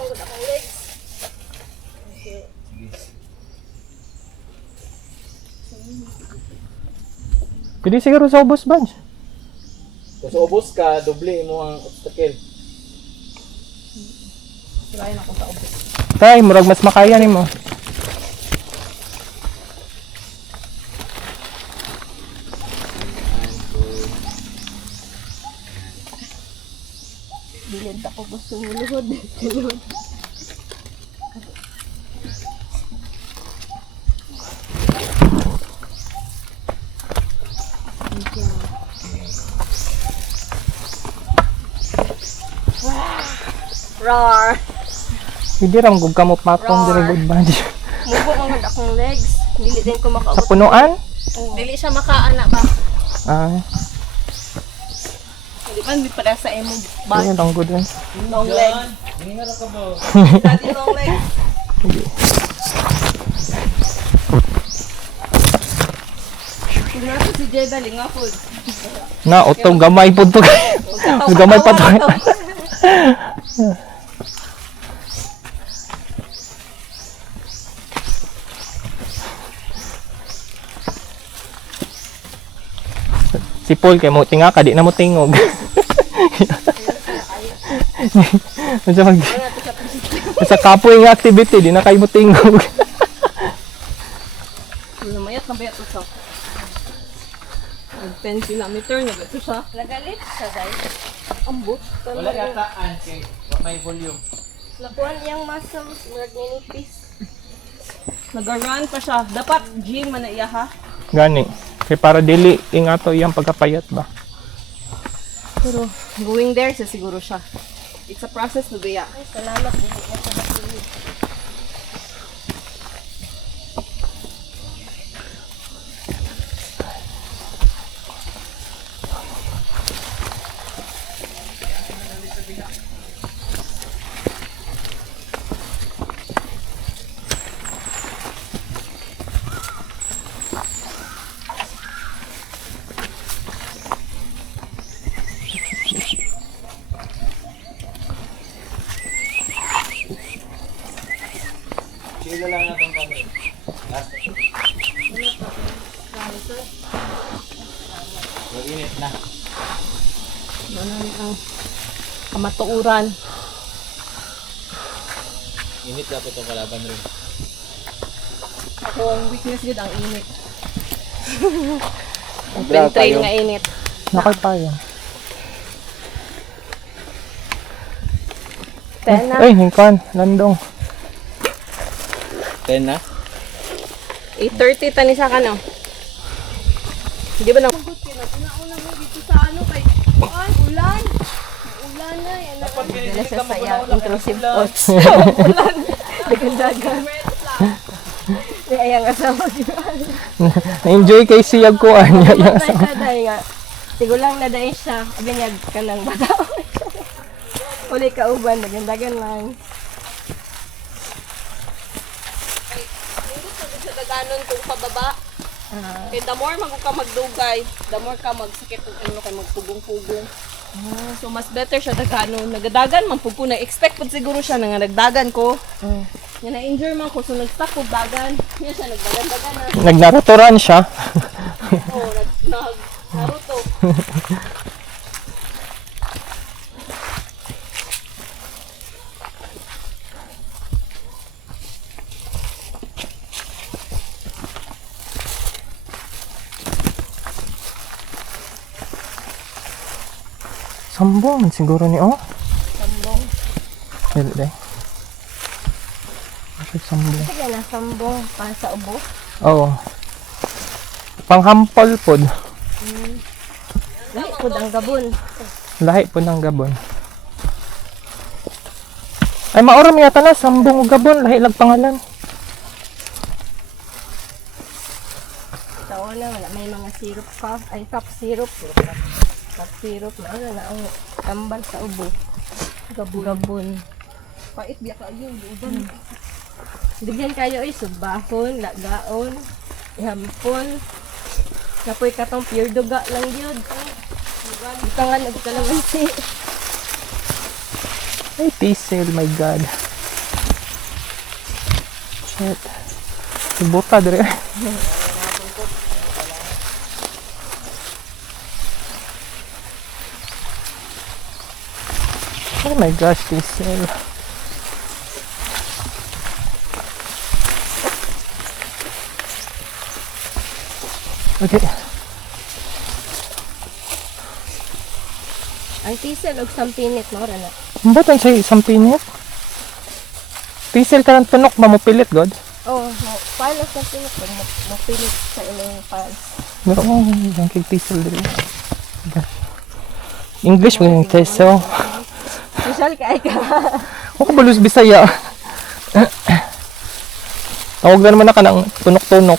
Pwede siguro sa ubos ba? Kung sa ubos ka, doble mo ang obstacle. Try na ko sa ubos. Tay, murag mas makaya ni mo. Bilid ako gusto mo luhod. Roar! Hindi ram gug kamo patong Roar. diri good band. Mubo ang akong legs. Dili din ko Sa makaabot. punuan? Dili siya makaana ba? Ah, Hindi man di para sa emo ba? yun lang good. Long legs. Hingar ka ba? Dati long legs. Kung nasa si Jeda, lingapod. Na otong gamay pud to. Gamay pa to. Si Paul kay mo tinga ka di na mo tingog. Sa kapoy nga activity di na kay mo tingog. na ba ito siya? 10 kilometer na ba ito siya? Nagalit siya, guys. Ambot. Wala yataan kay may volume. Nakuhan iyang muscles, murag ninipis. Nag-run pa siya. Dapat gym man na iya ha. Gani. Kay para dili ingato iyang pagkapayat ba. Pero going there sa siguro siya. It's a process to be Ay, salamat. Dili na siya nakulit. Sila lang natong kamera. Last. Mag-init na. Ano ang kamatuuran. Init dapat itong kalaban rin. Ako ang weakness yun ang init. Ang Grabe trail kayo. nga init. Nakapaya. Tena. Ay, hingkan. Landong. 10 na? 8:30 tani sa kano. Hindi ba na? Una mo dito sa ano kay ay ulan. Ulan na yan. Dapat Dala siya sa iyang intrusive thoughts. Dagan. Di ayang asawa. Na-enjoy kay siyag ko anya. Dapat na siya dahil nga. Sigulang na dahil siya. Abinyag ka ng bata. Uli ka uban. Dagan-dagan lang. Hindi ko sa daganon kung pababa. Kaya the more ka magdugay, the more ka magsakit kung ano kay magpugong-pugong. So mas better siya daganon. Nagadagan man pug ko na expect pud siguro siya nga nagdagan ko. Nga na-injure man ko so nag-stop ko dagan. Yan siya nagdagan-dagan na. Nagnaraturan siya. Oh, Naruto. Sambong siguro ni oh. Sambong. Dili. Bakit sambong? Sige na, sambong para sa ubo. Oo. Panghampol pod. Lahi po ang gabon. Lahi po ng gabon. Ay maoram yata na sambong ug gabon lahi lag pangalan. Sa una, wala may mga syrup ka. Ay, cup syrup. Cup syrup na ano na ang tambal sa ubo. Gabon. Pait biya ka yun, uban. Bigyan kayo ay subahon, lagaon, ihampon. Napoy katong pure duga lang yun. Ito nga nagkalamansi. Ay diesel, my god. Shit. Ibuta dire. Oh my gosh, diesel. Okay. Ang tisel og sampinit mo na. Butan sa isang pinit. Diesel ka ng tunok ba mo pilit, God? Oh, paano sa pinit ko mapilit sa inyong pants. Pero yung kay diesel dire. English mo yung teso. Social ka ay ka. Ako balus Bisaya. Tawag na naman na ka ng tunok-tunok.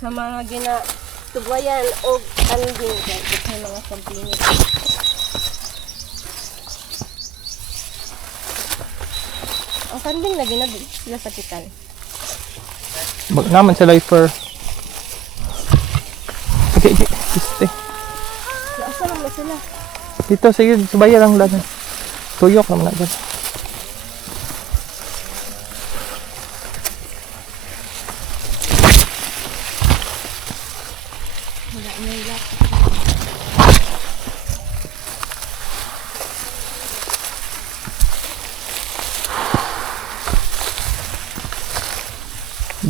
Sa mga ginatugwayan o anding dahil sa mga sampinit. Ang kanding na ginabig sila sa kitan. Bag naman sa lifer. Okay, stay. Asa lang na sila. Dito, sige, subaya lang lang. Tuyok naman na dyan.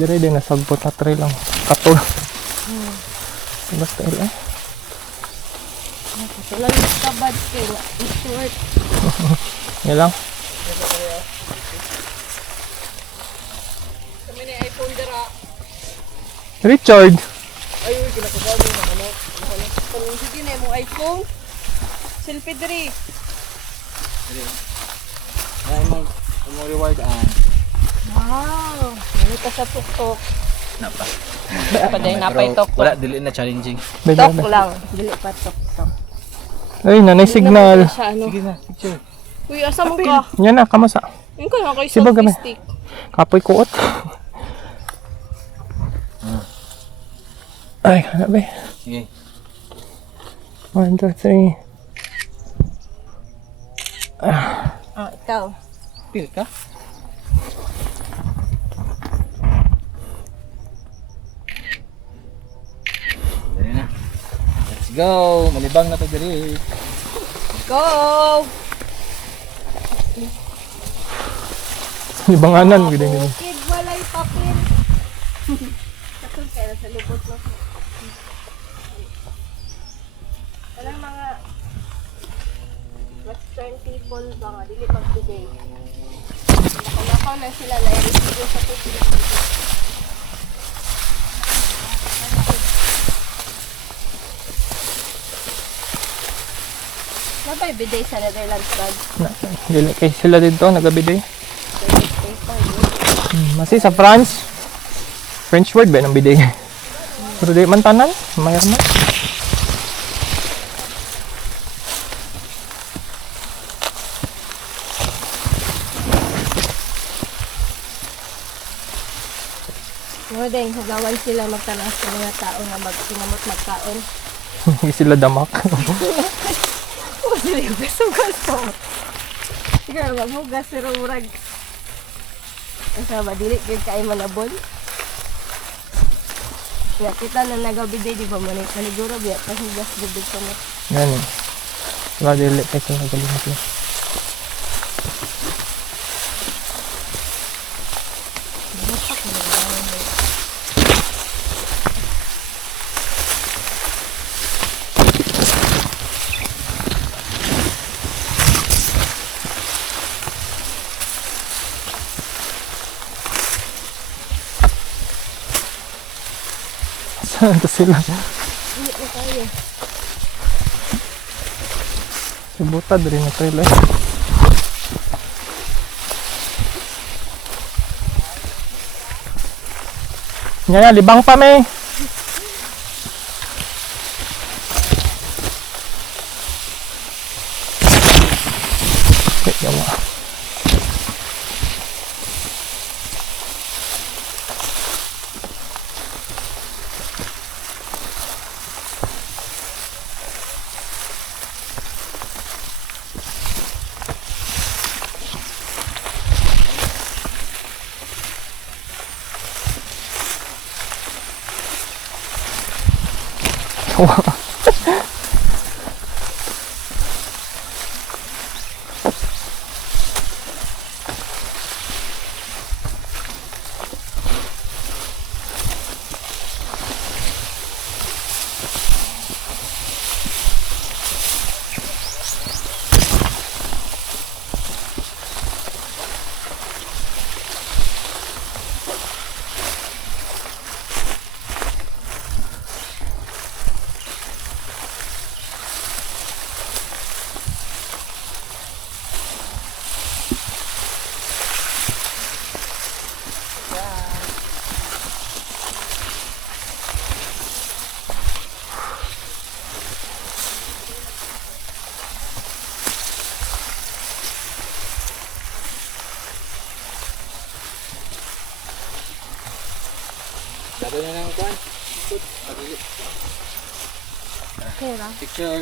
Dire din nasagbot na trail lang. Katol. Basta eh. Tulad yung kabad kay na short. Yan lang. Kami ni iPhone dira. Richard. Ayun, kinakabago na ano. Kung sige na mo iPhone. Selfie diri. Ay mo reward Wow. Ano ka sa tuktok? napa. Pa day napay tok. Wala dili na challenging. Tok lang. Dili pa tok. Ay, nanay signal. Siya, ano. Sige na, picture. Uy, asa mo ka? Yan na, kamasa. Yung ka na kay Sibag kami. selfie stick. Kapoy kuot. Ay, hanap eh. Sige. 1, 2, 3. Ah, ikaw. Pil ka? Dali na. Let's go. Malibang na to diri. Go! Libanganan, ganda nila. Kid, walay papel. Sakol kaya sa lubot mo. Walang mga western people ba nga, dili magbigay. Nakalakaw na sila na i-receive sa tubig. Nabay biday sa Netherlands bag. Dili kay sila dito, nagabiday. Masi sa France. French word ba ng biday? Pero di man tanan, mayar na. Mga dahil hagawan sila magtanas sa mga tao na magsinamot magkaon. Hindi sila damak. Oh, sila yung gusto. Sige, maghugas pero murag. Asa ba, dili yun kayo manabon? Ya, kita na nagabiday, di ba mo na paniguro biya, paghugas bubig ka mo. Yan eh. Wala dili kay sila nagalimot na. Saan to sila? Hindi na tayo. Si Butad rin na trailer. Yan na, libang pa may. Yawa. Laro na ng kwan. Okay ra. Picture.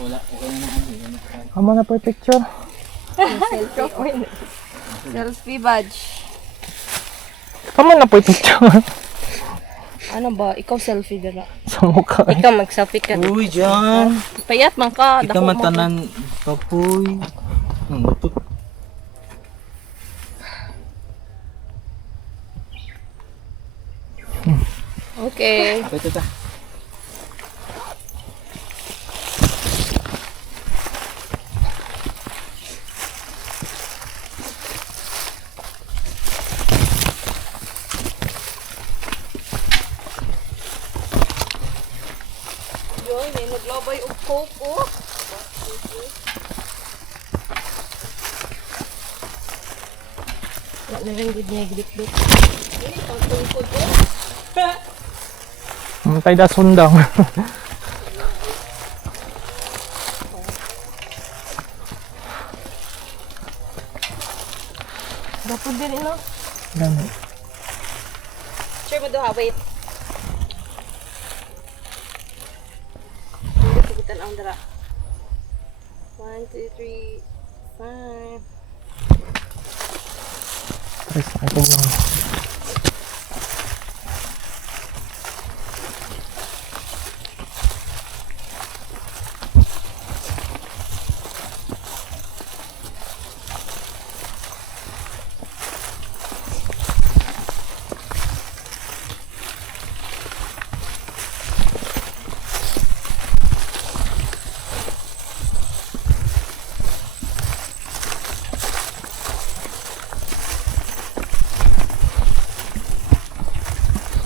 Wala, okay na naman. Amo na po yung picture. Selfie. Selfie badge. Amo na po yung picture. Ano ba? Ikaw selfie dira. Sa mukha. Ikaw mag-selfie ka. Uy, dyan. Payat man ka. Ika dako mo. matanan. Kapoy. Ang matot. Okay. Apa itu tah? Yoy, may naglabay og coke, oh. Wala na rin gid niya gidikdik. Ini pang tungkod, oh. Tay da sundang. Dapat din no. Gani. Sure mo doha, wait. Sagutan ang dara. 1, 2, 3, 5. Tres na ito lang.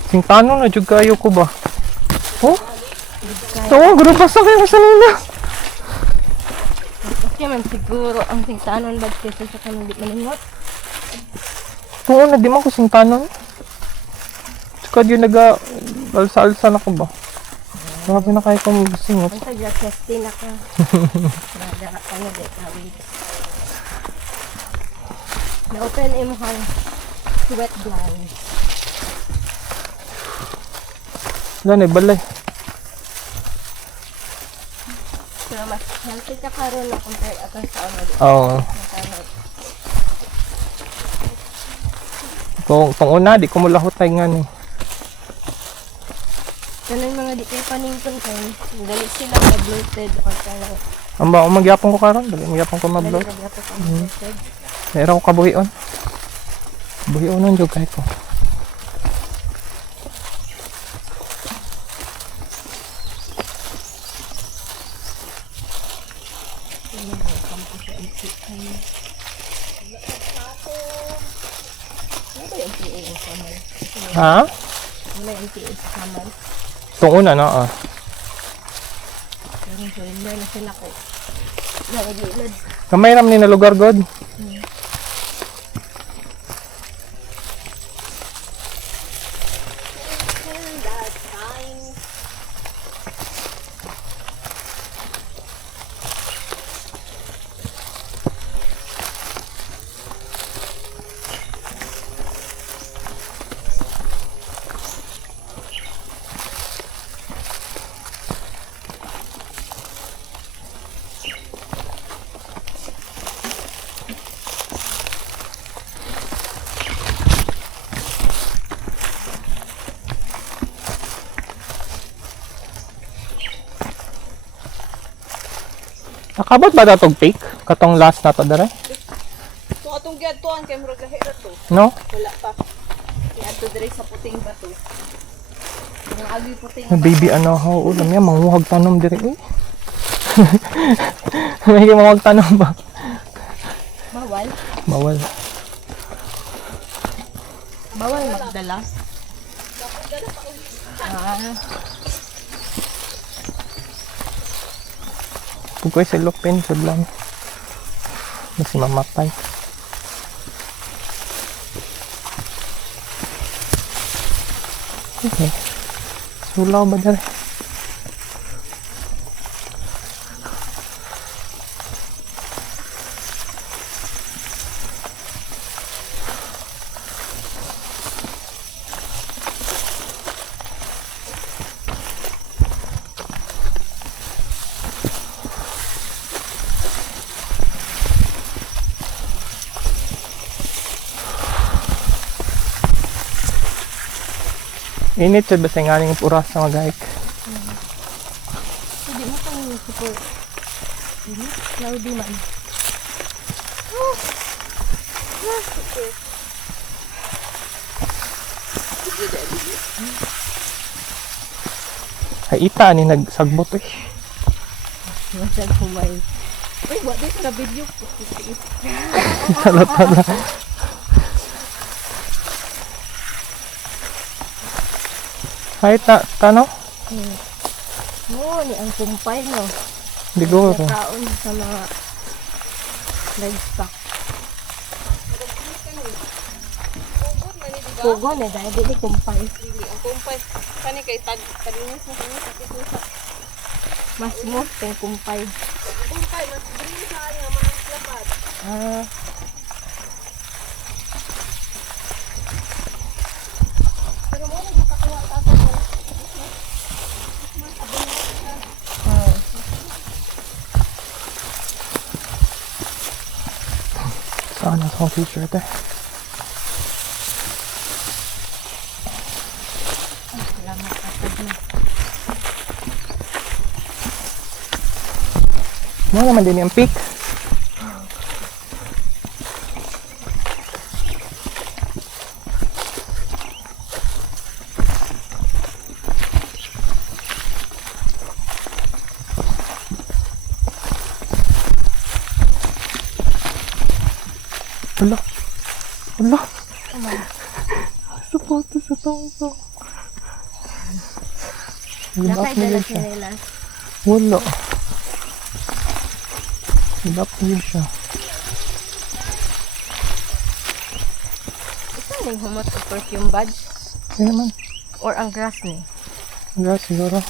Sing tanong na jud kayo ko ba? Oh? Oo, guro basa kayo sa nila. Okay man siguro ang tingtanon bad kasi sa kanang di maningot. Oo na, di man ko sing tanon. Tsaka yun alsa-alsa na ko ba? Grabe na kayo kung singot. Ang tagla testing ako. Nada ano di tawid. Na-open imo hang sweat glands. Wala na, balay. So mas healthy ka karon na compare ato sa ano di. Oo. Kung una, di ko mulahot tayo nga ni. Kanang mga di kay panington kay dali sila ma-bloated or kanang Ang ba, magyapon ko karon, dali magyapon ko dali mablog. ka dapat ang bloated. Meron ko kabuhion. Buhionon jud kay ko. Ha? Wala yung PA sa kaman. Itong una na ah. Pero surrender na sila ko. Nagilid. Kamay ram ni na lugar god. Nakabot ba datog take? Katong last na to dere? Kung atong giadtuan kay murag lahi ra to. No? Wala pa. Iadto diri sa puting bato. Mga agi puting Na baby ano ho ulam niya manguhag tanom diri uy. May manguhag tanom ba? Bawal. Bawal. Bawal magdala. Pugoy sa lupin sa lang. Mas mamatay. Okay. Sulaw ba dere? Init sa basta nga ning oras sa mag-hike. Hindi mo pang support. Hindi. Cloudy man. Ay, ita, ni nagsagbot eh. Masag humay. Uy, what is the video? Tala-tala. Ay, tano? Oo, ni ang kumpay, no? Siguro. Nakaon sa mga livestock. Pugo na dahil di kumpay. Dili ang kumpay. Kani kay talinis na kani sa titusa. Mas mo kung kumpay. Kumpay mas green sa kanya mga lapad. Ah, Pero mo na gikakuha ta sa mga. Saan na akong t-shirt eh? Mo naman din yung pick. Wala. Wala. Sapatos sa tongtong. Gilap nakay na dala yun siya. sila. Wala. Gilap na yun siya. Ito na yung humot sa perfume badge Kaya naman. or ang grass ni. Wala siguro.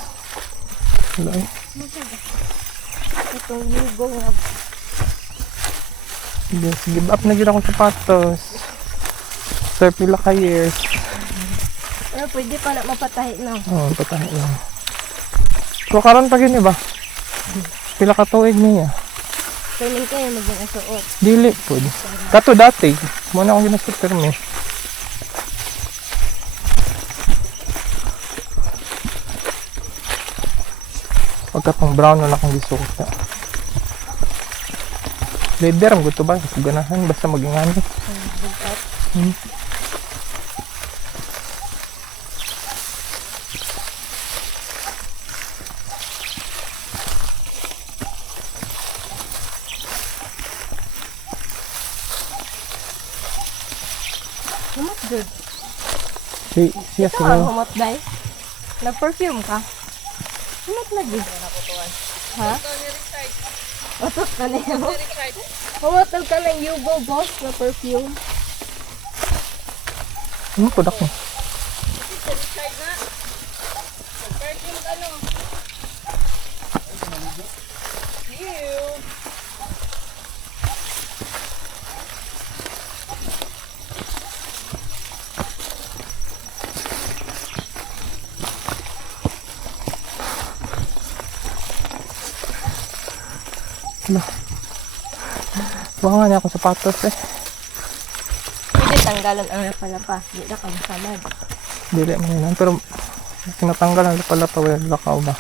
Wala eh. Itong ligo nga. Yes, give up na gina akong sapatos. Sir, pila ka years. Pero pwede pa na mapatahi na. Oo, patahin lang. So, karon pa gini ba? Pila ka tuig niya. Kailan kayo maging asuot. Dili po. Kato dati. Muna akong ginasot permi. Pagkatong brown na akong gisuot. Leather ang gusto ba? Kasi ganahan. Basta maging ano. Humot good. Siya Ito ang sila. humot dahil. Nag-perfume ka. Humot lagi. Ha? Otot ka na yun. Humot ka na Yugo Boss na perfume. Ano po dako? Baka nga niya akong sapatos eh. Pwede tanggalan ang lapalapa. Di na ka masamad. Dili man yun. Pero tinatanggal ang lapalapa. Wala lakaw ba?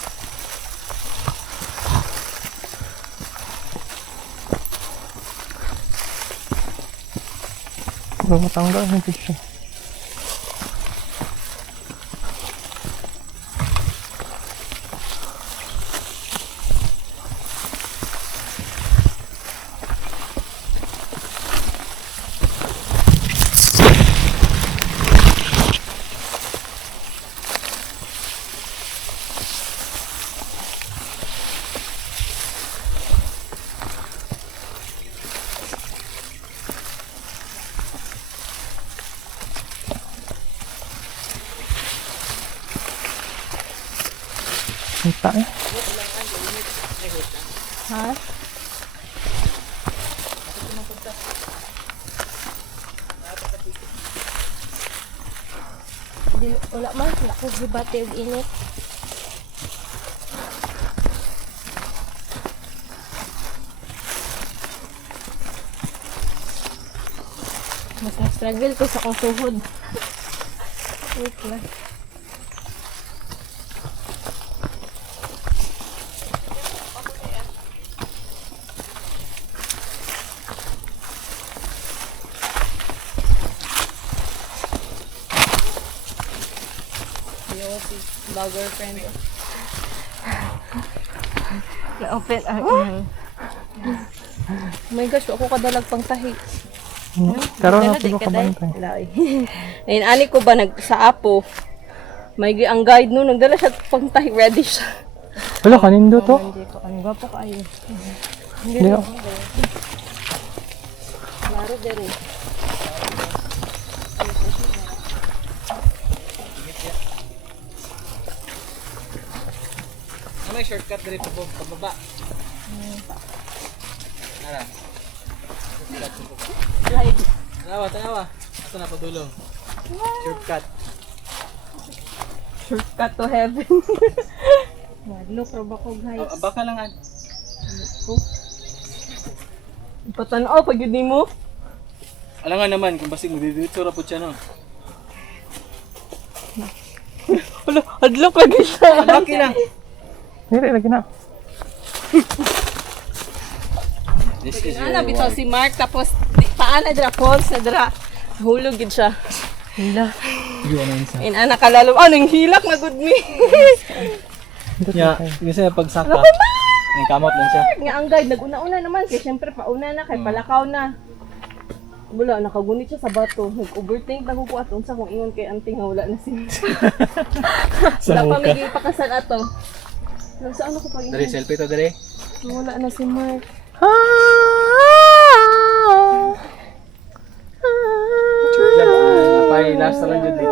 Pero matanggal hindi siya. Kita eh. Ha? Di, wala man. Naku, gibati og init. Mas na-struggle ko sa kong tuhod. Wait lang. Vlogger friend. Na-open. Oh my gosh, ako kadalag pang tahi. Pero Dala, na di po ka ka bantay. Lai. Ayun, ani ko ba sa Apo? May ang guide no, nagdala siya pang tahi, ready siya. Wala, kanindo to. Hindi ko, ano ba po kayo? Hindi ako. Laro din eh. May shortcut diri pababa. Ara. Slide. Tanawa. Asa na padulong? Shortcut. Shortcut to heaven. Look, roba ko guys. Baka lang an. Patanaw, pag yun mo. Alangan naman kung basig mo didito ra pud siya no. Hala, hadlok lagi siya. Laki lang. Hindi, lagi na. This is Ano, bitaw si Mark, tapos paana dra, falls na dra. Hulog yun siya. Hila. Yo ano isa. Ana kalalo, nang hilak na good me. Ya, kasi pagsaka. Ang kamot lang siya. Nga ang guide, nag-una-una naman, kaya syempre pauna na, kay palakaw na. Wala, nakagunit siya sa bato. Nag-overthink na ko atong sa kung ingon kay auntie nga wala na si Sa wala pa muka. may pakasan ato. Saan ako pag Dere selfie to dere. wala na si Mark. Napay last lang jud eh.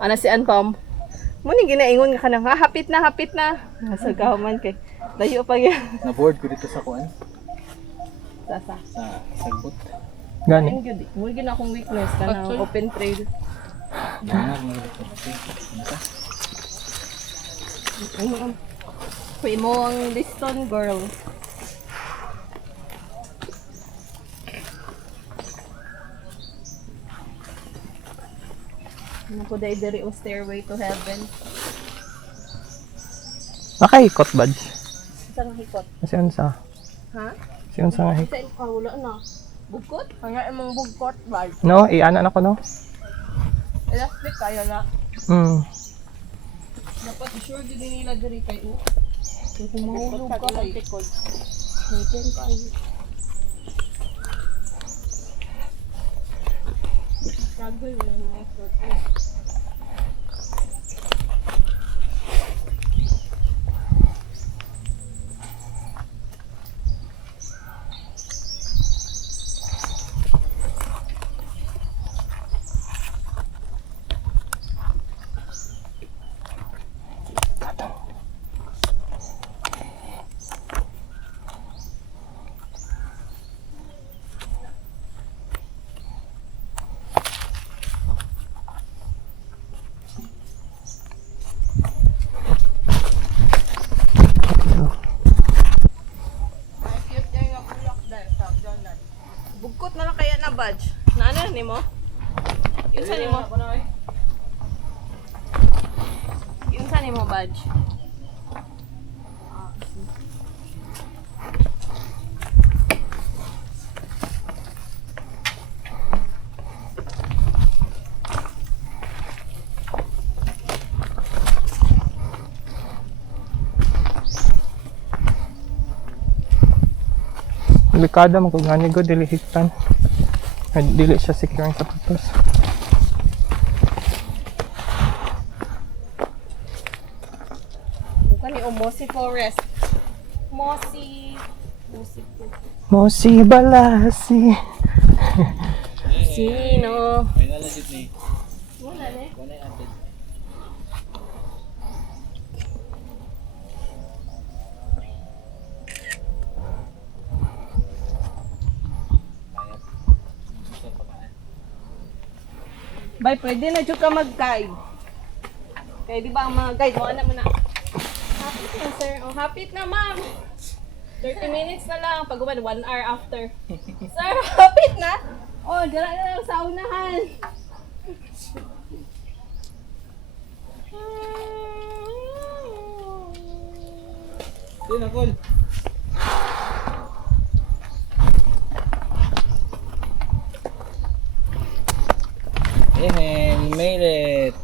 Ana si Anpam. Muni ginaingon nga kanang hapit na. Nasa man kay layo pa yan. Na board ko dito sa kuan Sasa. sa sagbot. Gani. Ang gyud. Mo gyud akong weakness kanang open trail. Gangar mo dito. Pwede mo ang liston, girl. Ano po dahil diri o stairway to heaven? Nakaikot badge. Isa nga hikot. Kasi unsa? Ha? Kasi unsa nga hikot. Isa wala na. Bugkot? Kaya imong bugkot, right? No, iana na ko no. Elastic kaya na. Dapat sure din nila diri kay o. Kung mahulog ka kay tikod. Hotel kayo. Struggle wala na effort. Bugkot na lang kaya na badge. Na ano ni mo? Yun sa ni mo? Yun sa ni mo badge? Delikado man kung gani ko dili hiktan. Ay, dili siya secure ang sapatos. Bukan ni Mossy Forest. Mossy. Mosi balasi. Sino? May nalajit ni. Wala na eh. Wala atin. Bay, pwede na dyan ka mag-guide. Kaya di ba ang mga guide mo, alam mo na. Hapit na sir. Oh, hapit na ma'am. 30 minutes na lang. Pag 1 hour after. Sir, hapit na. Oh, dira na lang sa unahan. Sino cool? Hey, we made it.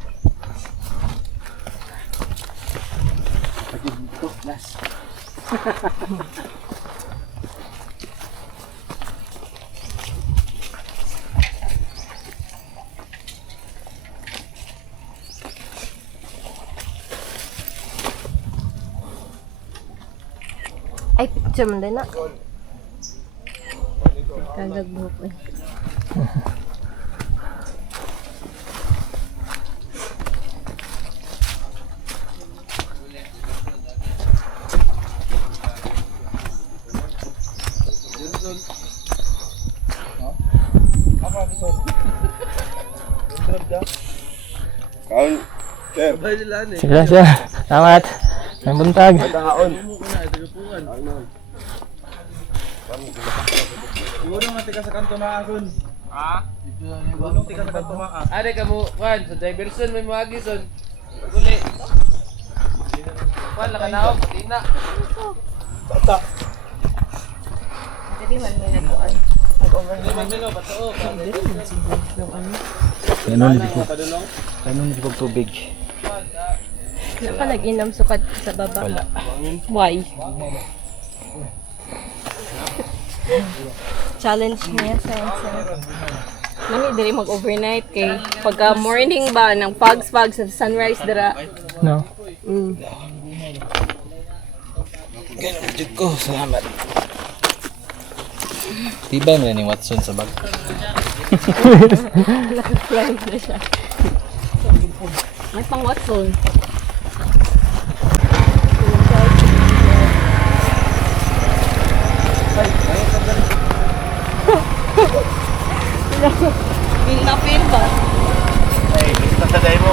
Ay, picture mo din na. Kagagbuhok eh. Sige, sir. Salamat. May buntag. Ada kamu kan sa diversion may magi son. Uli. Wan la kanaw tina. Jadi man may nagkuhan. Manilo bato. Kanon di ko tubig. Wala ka nag-inom sukat sa baba. Wala. Why? Challenge niya sa Nami diri mag-overnight kay pagka morning ba ng fogs sa sunrise dira. No. Ganun ko, salamat. Tibay mo na ni Watson sa bag. Naka-fly na siya. May pang Watson. Feel na feel ba? Ay, gusto sa day mo.